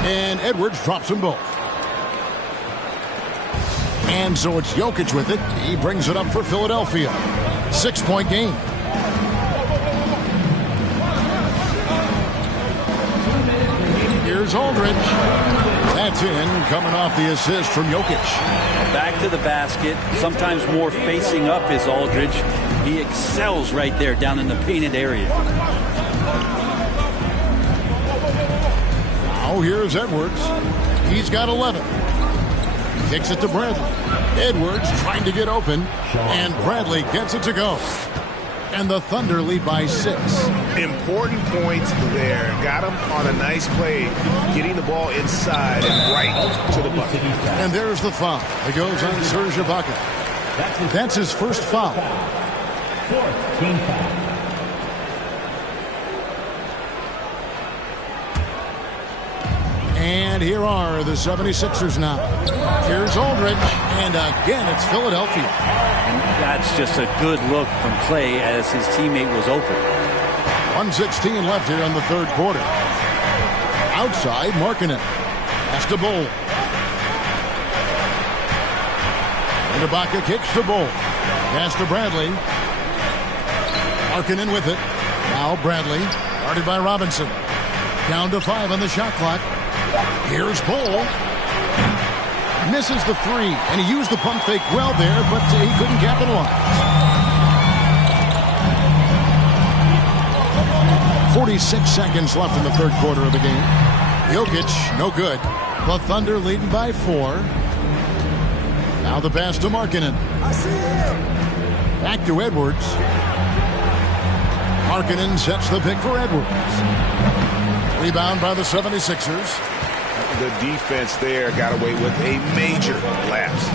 And Edwards drops them both. And so it's Jokic with it. He brings it up for Philadelphia. 6-point game. Here's Aldridge. That's in, coming off the assist from Jokic. Back to the basket. Sometimes more facing up is Aldridge. He excels right there down in the painted area. Now here's Edwards. He's got 11. Kicks it to Bradley. Edwards trying to get open. And Bradley gets it to go. And the Thunder lead by 6. Important points there. Got him on a nice play, getting the ball inside and right to the bucket. And there's the foul. It goes on Serge Ibaka. That's his first foul. 4th team foul. And here are the 76ers now. Here's Aldridge. And again, it's Philadelphia. And that's just a good look from Clay as his teammate was open. 1:16 left here in the 3rd quarter. Outside, Markkanen. Has to Bowl. And Ibaka kicks to Bowl. Pass to Bradley. Markkanen with it. Now Bradley. Guarded by Robinson. Down to 5 on the shot clock. Here's Bowl. Misses the 3. And he used the pump fake well there, but he couldn't capitalize. 46 seconds left in the 3rd quarter of the game. Jokic, no good. The Thunder leading by 4. Now the pass to Markkanen. Back to Edwards. Markkanen sets the pick for Edwards. Rebound by the 76ers. The defense there got away with a major lapse.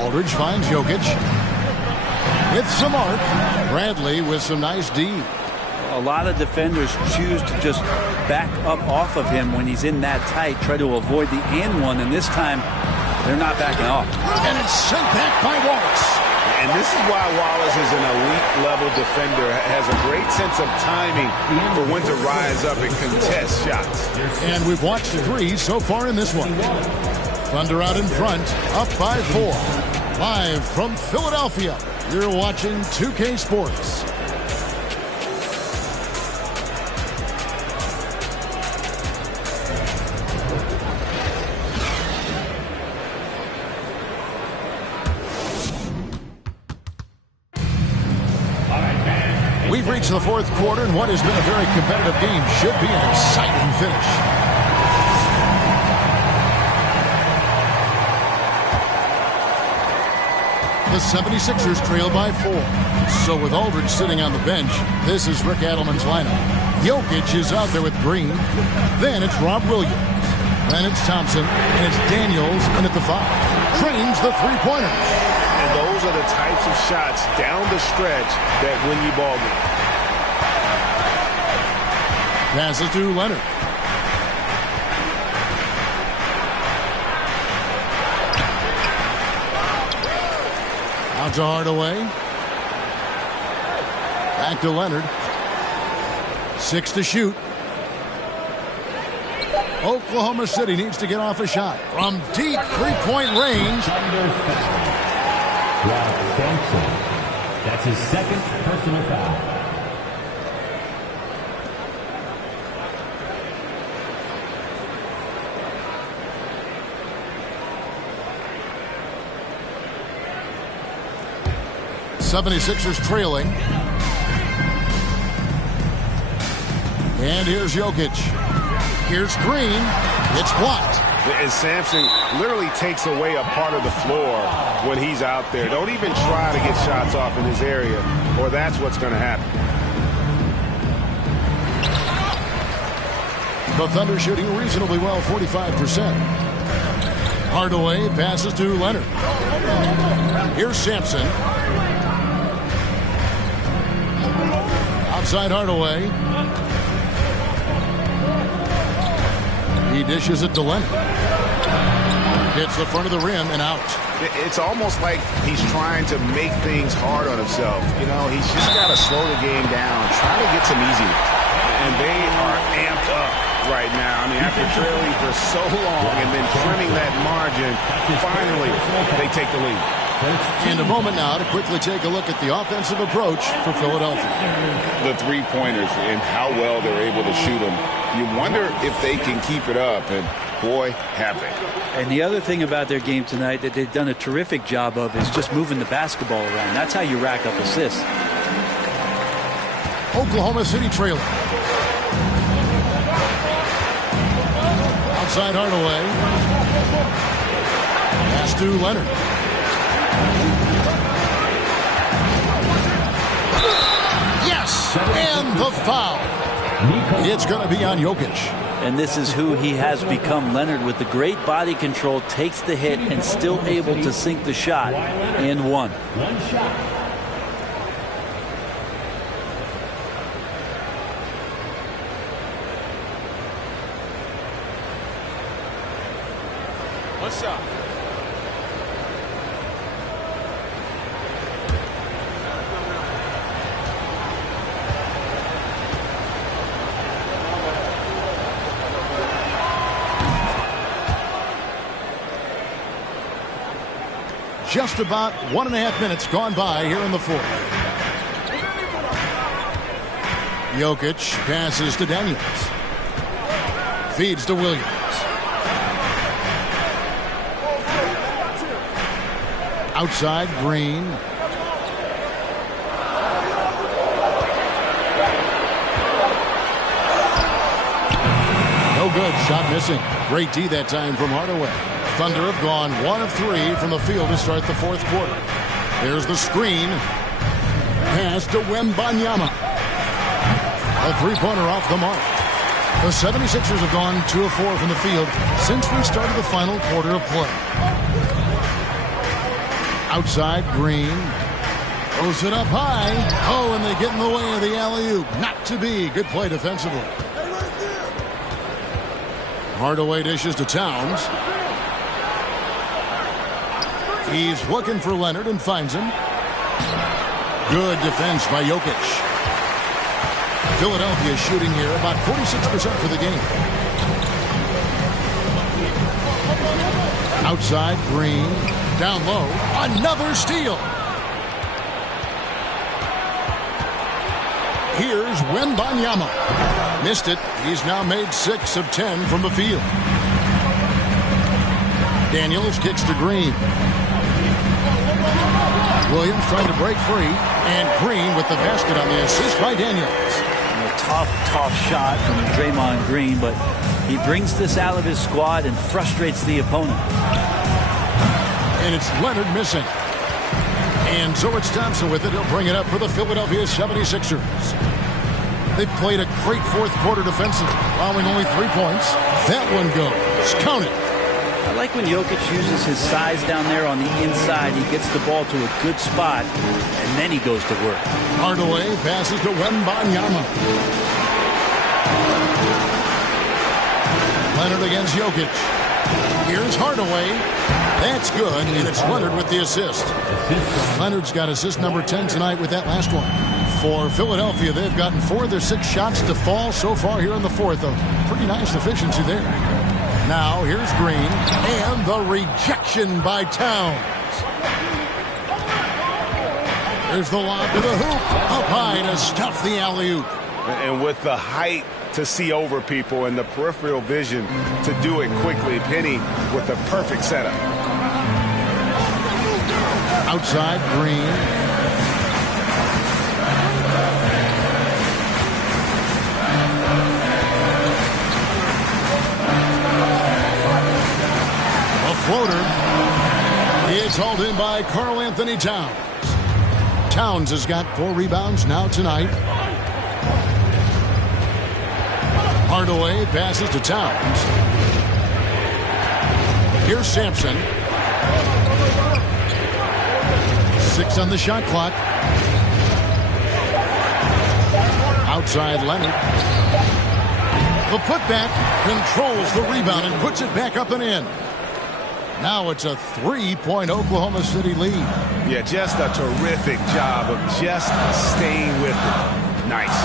Aldridge finds Jokic. With some arc. Bradley with some nice D. A lot of defenders choose to just back up off of him when he's in that tight, try to avoid the and one, and this time they're not backing off. And it's sent back by Wallace. And this is why Wallace is an elite-level defender, has a great sense of timing for when to rise up and contest shots. And we've watched 3 so far in this one. Thunder out in front, up by 4. Live from Philadelphia, you're watching 2K Sports. We've reached the 4th quarter, and what has been a very competitive game should be an exciting finish. The 76ers trail by 4. So with Aldridge sitting on the bench, this is Rick Adelman's lineup. Jokic is out there with Green. Then it's Rob Williams. Then it's Thompson. And it's Daniels in at the 5. Trains the 3-pointers. And those those are the types of shots down the stretch that win you ball games. Passes to Leonard. Out to Hardaway. Back to Leonard. 6 to shoot. Oklahoma City needs to get off a shot from deep three-point range. That's his second personal foul. '76ers trailing. And here's Jokic. Here's Green. It's blocked. And Sampson literally takes away a part of the floor when he's out there. Don't even try to get shots off in his area, or that's what's going to happen. The Thunder shooting reasonably well, 45%. Hardaway passes to Leonard. Here's Sampson. Outside Hardaway. He dishes it to Leonard. Hits the front of the rim and out. It's almost like he's trying to make things hard on himself. You know, he's just got to slow the game down, try to get some easy ones. And they are amped up right now. I mean, after trailing for so long and then trimming that margin, finally they take the lead. In a moment now to quickly take a look at the offensive approach for Philadelphia. The three-pointers and how well they're able to shoot them. You wonder if they can keep it up, and boy, have they. And the other thing about their game tonight that they've done a terrific job of is just moving the basketball around. That's how you rack up assists. Oklahoma City trailing. Outside Hardaway. Pass to Leonard. Yes! And the foul. It's going to be on Jokic. And this is who he has become. Leonard, with the great body control, takes the hit and still able to sink the shot. And one. One shot. One shot. Just about 1.5 minutes gone by here in the fourth. Jokic passes to Daniels. Feeds to Williams. Outside Green. No good. Shot missing. Great D that time from Hardaway. Thunder have gone 1 of 3 from the field to start the fourth quarter. There's the screen. Pass to Wembanyama. A three-pointer off the mark. The 76ers have gone 2 of 4 from the field since we started the final quarter of play. Outside Green. Throws it up high. Oh, and they get in the way of the alley-oop. Not to be. Good play defensively. Hardaway dishes to Towns. He's looking for Leonard and finds him. Good defense by Jokic. Philadelphia shooting here about 46% for the game. Outside Green. Down low. Another steal. Here's Wembanyama. Missed it. He's now made 6 of 10 from the field. Daniels kicks to Green. Williams trying to break free, and Green with the basket on the assist by Daniels. A tough shot from Draymond Green, but he brings this out of his squad and frustrates the opponent. And it's Leonard missing. And so it's Thompson with it. He'll bring it up for the Philadelphia 76ers. They've played a great fourth quarter defensively, allowing only 3 points. That one goes. Count it. I like when Jokic uses his size down there on the inside. He gets the ball to a good spot, and then he goes to work. Hardaway passes to Wembanyama. Leonard against Jokic. Here's Hardaway. That's good, and it's Leonard with the assist. Leonard's got assist number 10 tonight with that last one. For Philadelphia, they've gotten 4 of their 6 shots to fall so far here in the fourth. A pretty nice efficiency there. Now, here's Green, and the rejection by Towns. There's the lob to the hoop, up high to stuff the alley-oop. And with the height to see over people and the peripheral vision to do it quickly, Penny with the perfect setup. Outside, Green. A floater. It's hauled in by Karl Anthony Towns. Towns has got 4 rebounds now tonight. Hardaway passes to Towns. Here's Sampson. 6 on the shot clock. Outside Leonard. The putback controls the rebound and puts it back up and in. Now it's a 3-point Oklahoma City lead. Yeah, just a terrific job of just staying with it. Nice.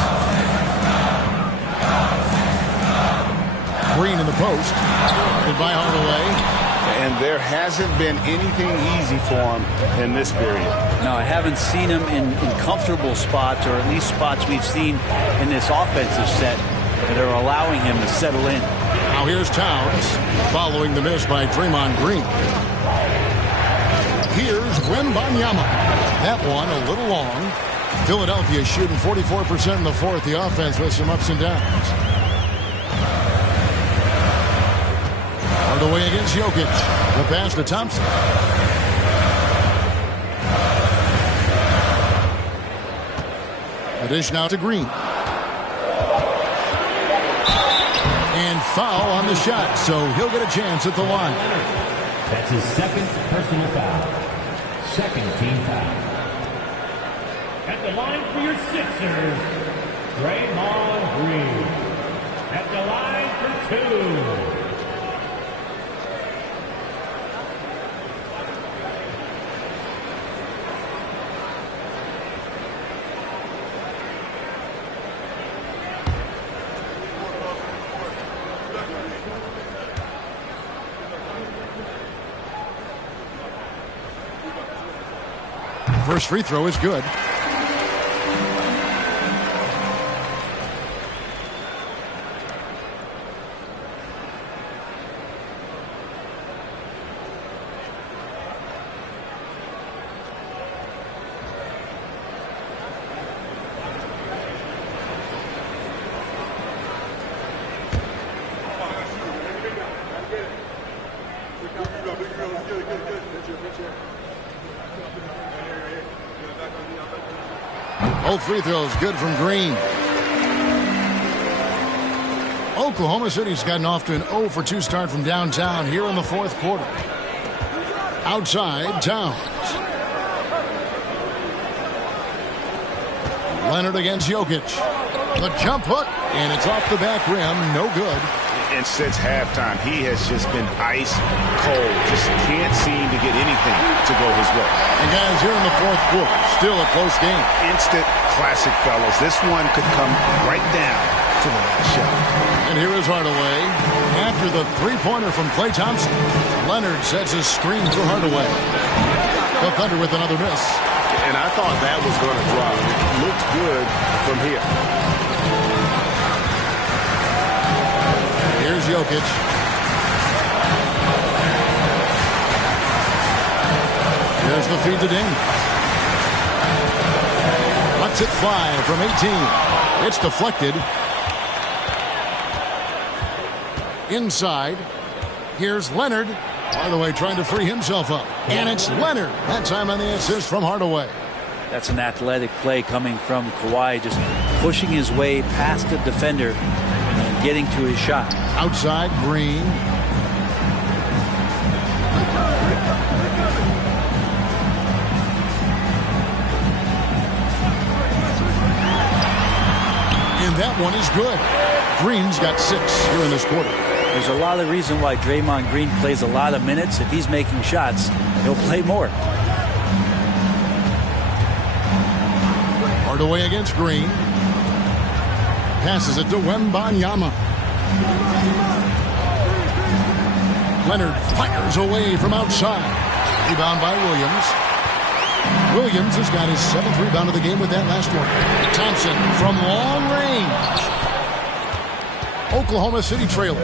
Green in the post. Guarded by Hardaway. And there hasn't been anything easy for him in this period. No, I haven't seen him in comfortable spots, or at least spots we've seen in this offensive set that are allowing him to settle in. Now here's Towns, following the miss by Draymond Green. Here's Wembanyama. That one a little long. Philadelphia shooting 44% in the fourth. The offense with some ups and downs. Hardaway against Jokic. The pass to Thompson. The dish now to Green. And foul on the shot, so he'll get a chance at the line. That's his second personal foul. Second team foul. At the line for your Sixers, Draymond Green. At the line for 2. First free throw is good. Both free throws good from Green. Oklahoma City's gotten off to an 0 for 2 start from downtown here in the fourth quarter. Outside, Towns. Leonard against Jokic. The jump hook, and it's off the back rim. No good. And since halftime, he has just been ice cold. Just can't seem to get anything to go his way. And guys, here in the fourth quarter, still a close game. Instant classic, fellas. This one could come right down to the last shot. And here is Hardaway. After the three-pointer from Klay Thompson, Leonard sets his screen for Hardaway. The Thunder with another miss. And I thought that was going to drop. It looked good from here. Here's Jokic. Here's the feed to Dame. Lets it fly from 18. It's deflected. Inside. Here's Leonard. Hardaway trying to free himself up. And it's Leonard. That time on the assist from Hardaway. That's an athletic play coming from Kawhi, just pushing his way past the defender and getting to his shot. Outside, Green. That one is good. Green's got 6 here in this quarter. There's a lot of reason why Draymond Green plays a lot of minutes. If he's making shots, he'll play more. Hardaway against Green. Passes it to Wembanyama. Leonard fires away from outside. Rebound by Williams. Williams has got his 7th rebound of the game with that last one. Thompson from long range. Oklahoma City trailing.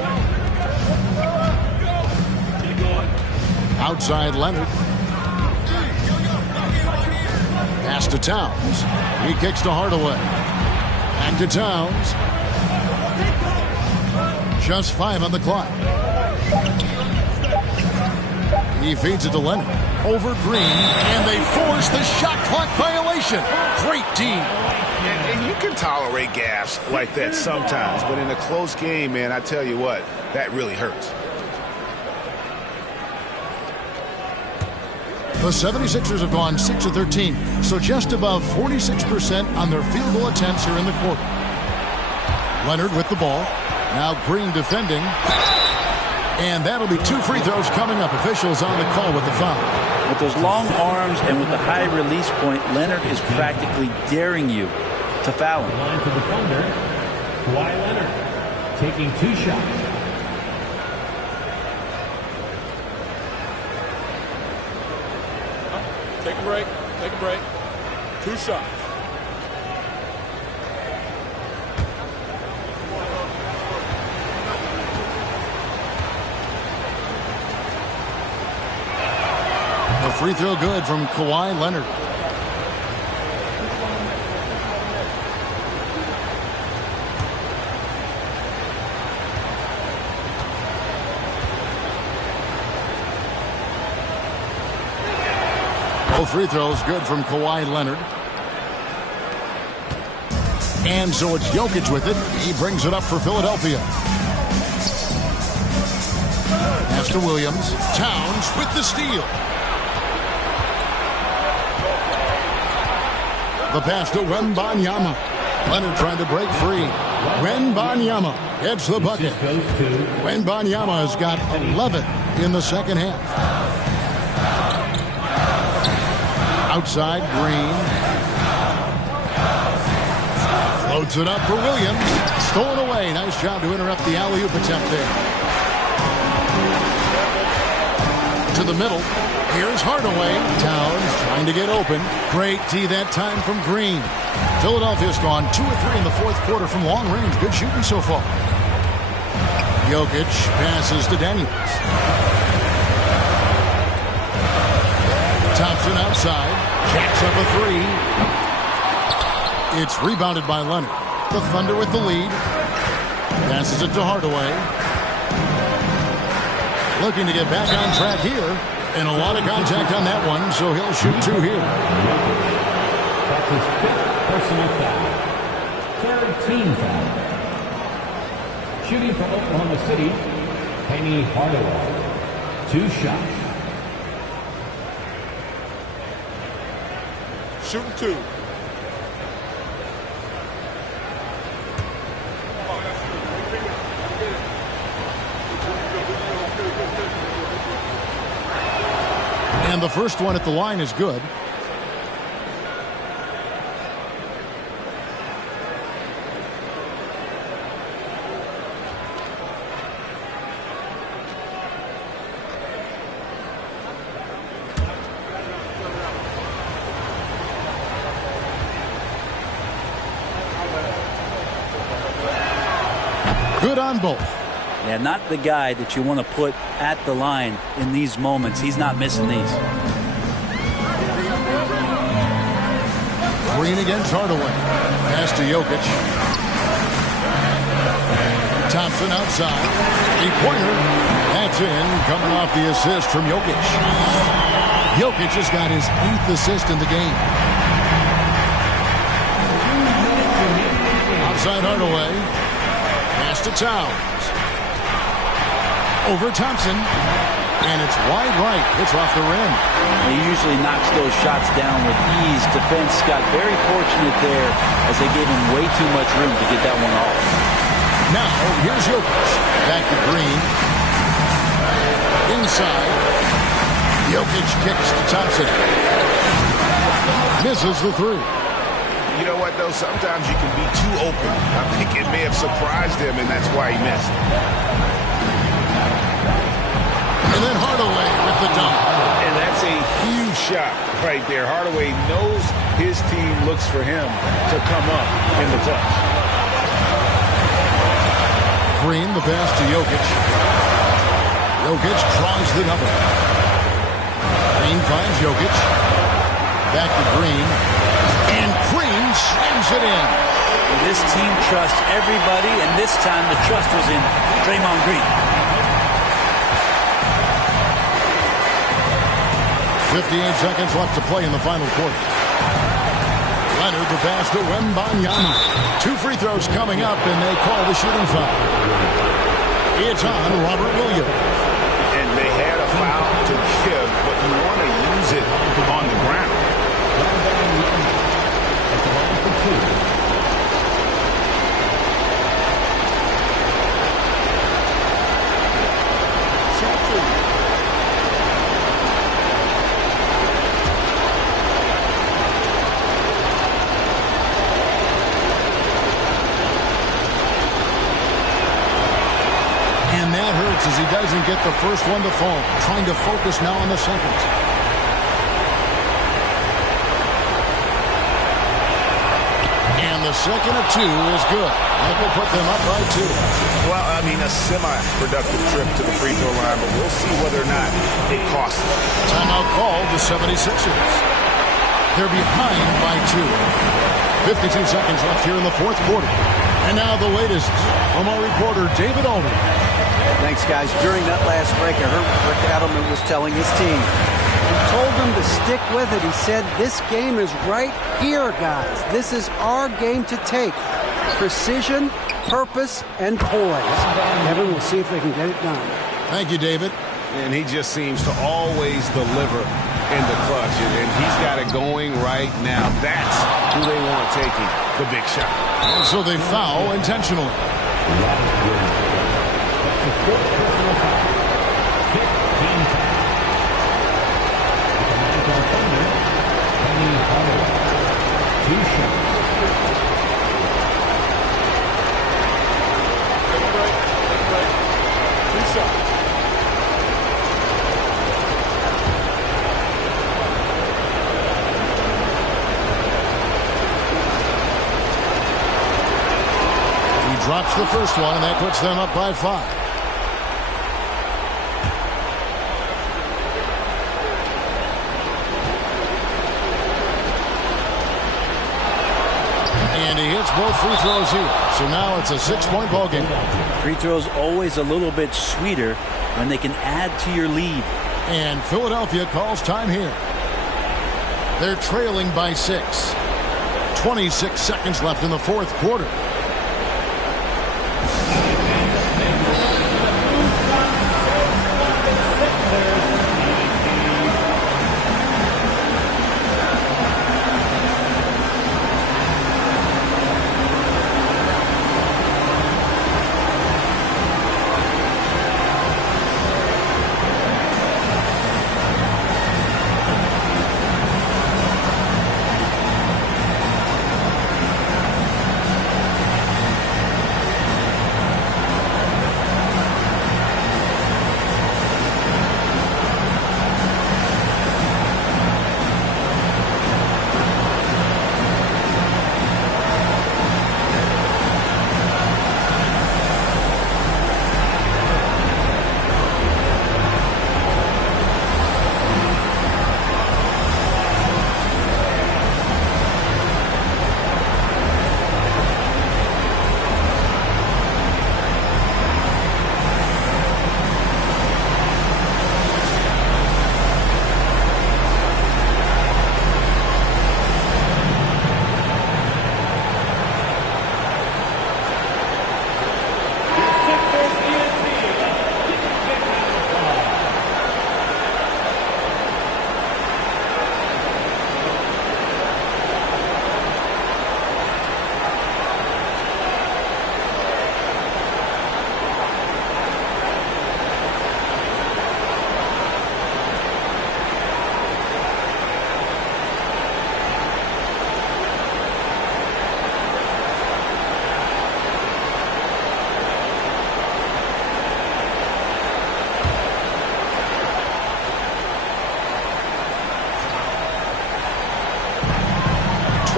Outside Leonard. Pass to Towns. He kicks to Hardaway. Back to Towns. Just 5 on the clock. He feeds it to Leonard. Over Green, and they force the shot clock violation. Great team. And you can tolerate gaffes like that sometimes, but in a close game, man, I tell you what, that really hurts. The 76ers have gone 6 of 13, so just above 46% on their field goal attempts here in the quarter. Leonard with the ball. Now Green defending. And that'll be 2 free throws coming up. Officials on the call with the foul. With those long arms and with the high release point, Leonard is practically daring you to foul him. Line to the thunder, Kawhi Leonard taking 2 shots. Take a break. Take a break. 2 shots. A free throw good from Kawhi Leonard. Both free throws good from Kawhi Leonard. And so it's Jokic with it. He brings it up for Philadelphia. Pass to Williams. Towns with the steal. The pass to Wembanyama. Leonard trying to break free. Wembanyama gets the bucket. Wembanyama has got 11 in the second half. Outside Green. Floats it up for Williams. Stolen away. Nice job to interrupt the alley-oop attempt there. To the middle. Here's Hardaway. Towns trying to get open. Great tee that time from Green. Philadelphia's gone 2 of 3 in the 4th quarter from long range. Good shooting so far. Jokic passes to Daniels. Thompson outside. Jacks up a 3. It's rebounded by Leonard. The Thunder with the lead. Passes it to Hardaway. Looking to get back on track here. And a lot of contact on that one, so he'll shoot 2 here. That's his 5th personal foul. 3rd team foul. Shooting for Oklahoma City, Penny Hardaway. 2 shots. Shooting 2. And the first one at the line is good. Good on both. Yeah, not the guy that you want to put at the line in these moments. He's not missing these. Green against Hardaway. Pass to Jokic. Thompson outside. 3-pointer. That's in. Coming off the assist from Jokic. Jokic has got his 8th assist in the game. Outside Hardaway. Pass to Towns. Over Thompson. And it's wide right. It's off the rim. He usually knocks those shots down with ease. Defense got very fortunate there as they gave him way too much room to get that one off. Now, here's Jokic. Back to Green. Inside. Jokic kicks to Thompson. Misses the three. You know what, though? Sometimes you can be too open. I think it may have surprised him, and that's why he missed. And then Hardaway with the dunk. And that's a huge shot right there. Hardaway knows his team looks for him to come up in the clutch. Green, the pass to Jokic. Jokic draws the double. Green finds Jokic. Back to Green. And Green slams it in. This team trusts everybody, and this time the trust was in Draymond Green. 58 seconds left to play in the final quarter. Leonard the pass to Wembanyama. 2 free throws coming up, and they call the shooting foul. It's on Robert Williams. And they had a foul to give, but you want to use it on the ground. As he doesn't get the first one to fall. Trying to focus now on the second. And the second of 2 is good. That will put them up by 2. Well, I mean, a semi-productive trip to the free throw line, but we'll see whether or not it costs them. Timeout called the 76ers. They're behind by 2. 52 seconds left here in the fourth quarter. And now the latest from our reporter, David Alden. Thanks, guys. During that last break, I heard what Rick Adelman was telling his team. He told them to stick with it. He said, this game is right here, guys. This is our game to take. Precision, purpose, and poise. Evan, we'll see if they can get it done. Thank you, David. And he just seems to always deliver in the clutch. And he's got it going right now. That's who they want taking the big shot. And so they foul intentionally. Drops the first one, and that puts them up by 5. And he hits both free throws here. So now it's a 6-point ball game. Free throws always a little bit sweeter when they can add to your lead. And Philadelphia calls time here. They're trailing by 6. 26 seconds left in the fourth quarter.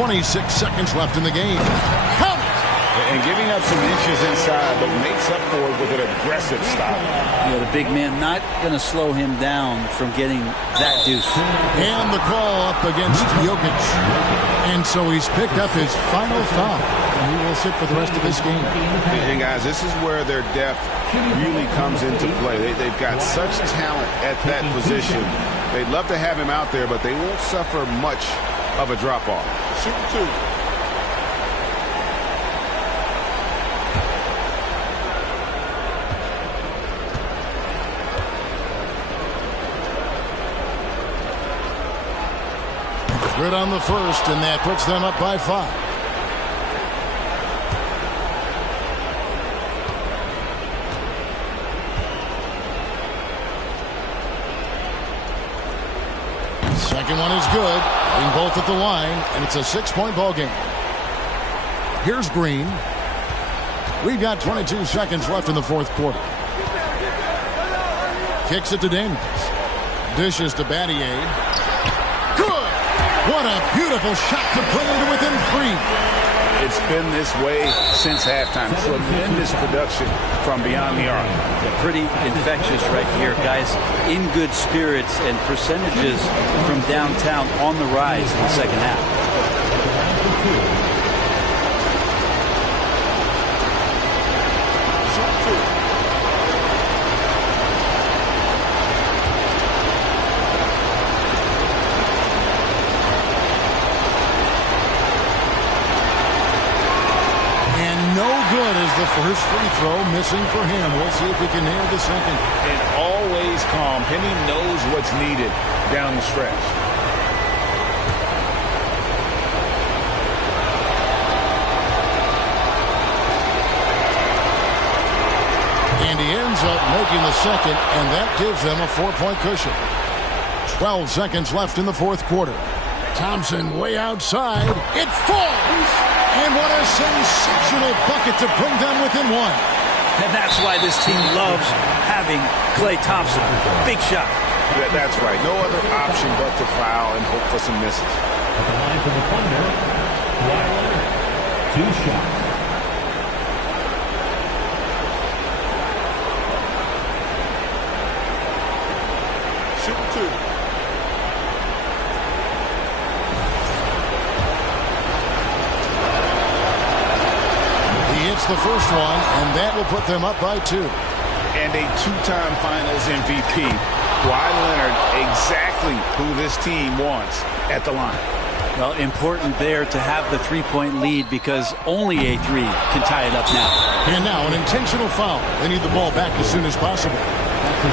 26 seconds left in the game. Count it! And giving up some inches inside, but makes up for it with an aggressive stop. Yeah, the big man not going to slow him down from getting that deuce. And the call up against Jokic. And so he's picked up his final foul. And he will sit for the rest of this game. And guys, this is where their depth really comes into play. They've got such talent at that position. They'd love to have him out there, but they won't suffer much of a drop-off. Shooting two. Good on the first, and that puts them up by 5. Second one is good. Hitting both at the line, and it's a 6-point ball game. Here's Green. We've got 22 seconds left in the fourth quarter. Kicks it to Daniels. Dishes to Battier. Good! What a beautiful shot to bring him to within 3. It's been this way since halftime. Tremendous production from beyond the arc. Pretty infectious right here, guys. In good spirits and percentages from downtown on the rise in the second half. Good as the first free throw, missing for him. We'll see if we can nail the second. And always calm. Penny knows what's needed down the stretch. And he ends up making the second, and that gives them a 4-point cushion. 12 seconds left in the fourth quarter. Thompson way outside. It falls! And what a sensational bucket to bring them within 1. And that's why this team loves having Klay Thompson. Big shot. That's right. No other option but to foul and hope for some misses. At the line for the Thunder, Kawhi Leonard. 2 shots. Shooting two. Hits the first one, and that will put them up by 2. And a 2-time Finals MVP. Kawhi Leonard, exactly who this team wants at the line. Well, important there to have the 3-point lead because only a 3 can tie it up now. And now an intentional foul. They need the ball back as soon as possible.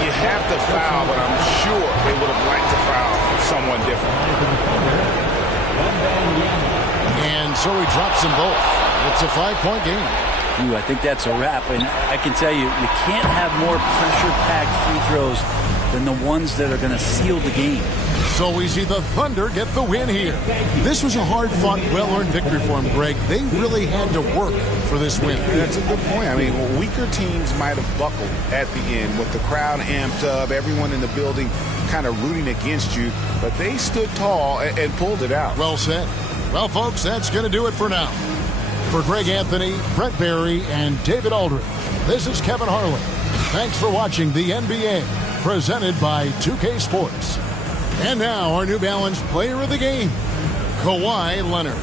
You have to foul, but I'm sure they would have liked to foul someone different. And so he drops them both. It's a 5-point game. Ooh, I think that's a wrap. And I can tell you, you can't have more pressure-packed free throws than the ones that are going to seal the game. So we see the Thunder get the win here. This was a hard-fought, well-earned victory for them, Greg. They really had to work for this win. That's a good point. I mean, weaker teams might have buckled at the end with the crowd amped up, everyone in the building kind of rooting against you, but they stood tall and pulled it out. Well said. Well, folks, that's going to do it for now. For Greg Anthony, Brett Barry, and David Aldridge, this is Kevin Harlan. Thanks for watching the NBA, presented by 2K Sports. And now, our New Balance player of the game, Kawhi Leonard.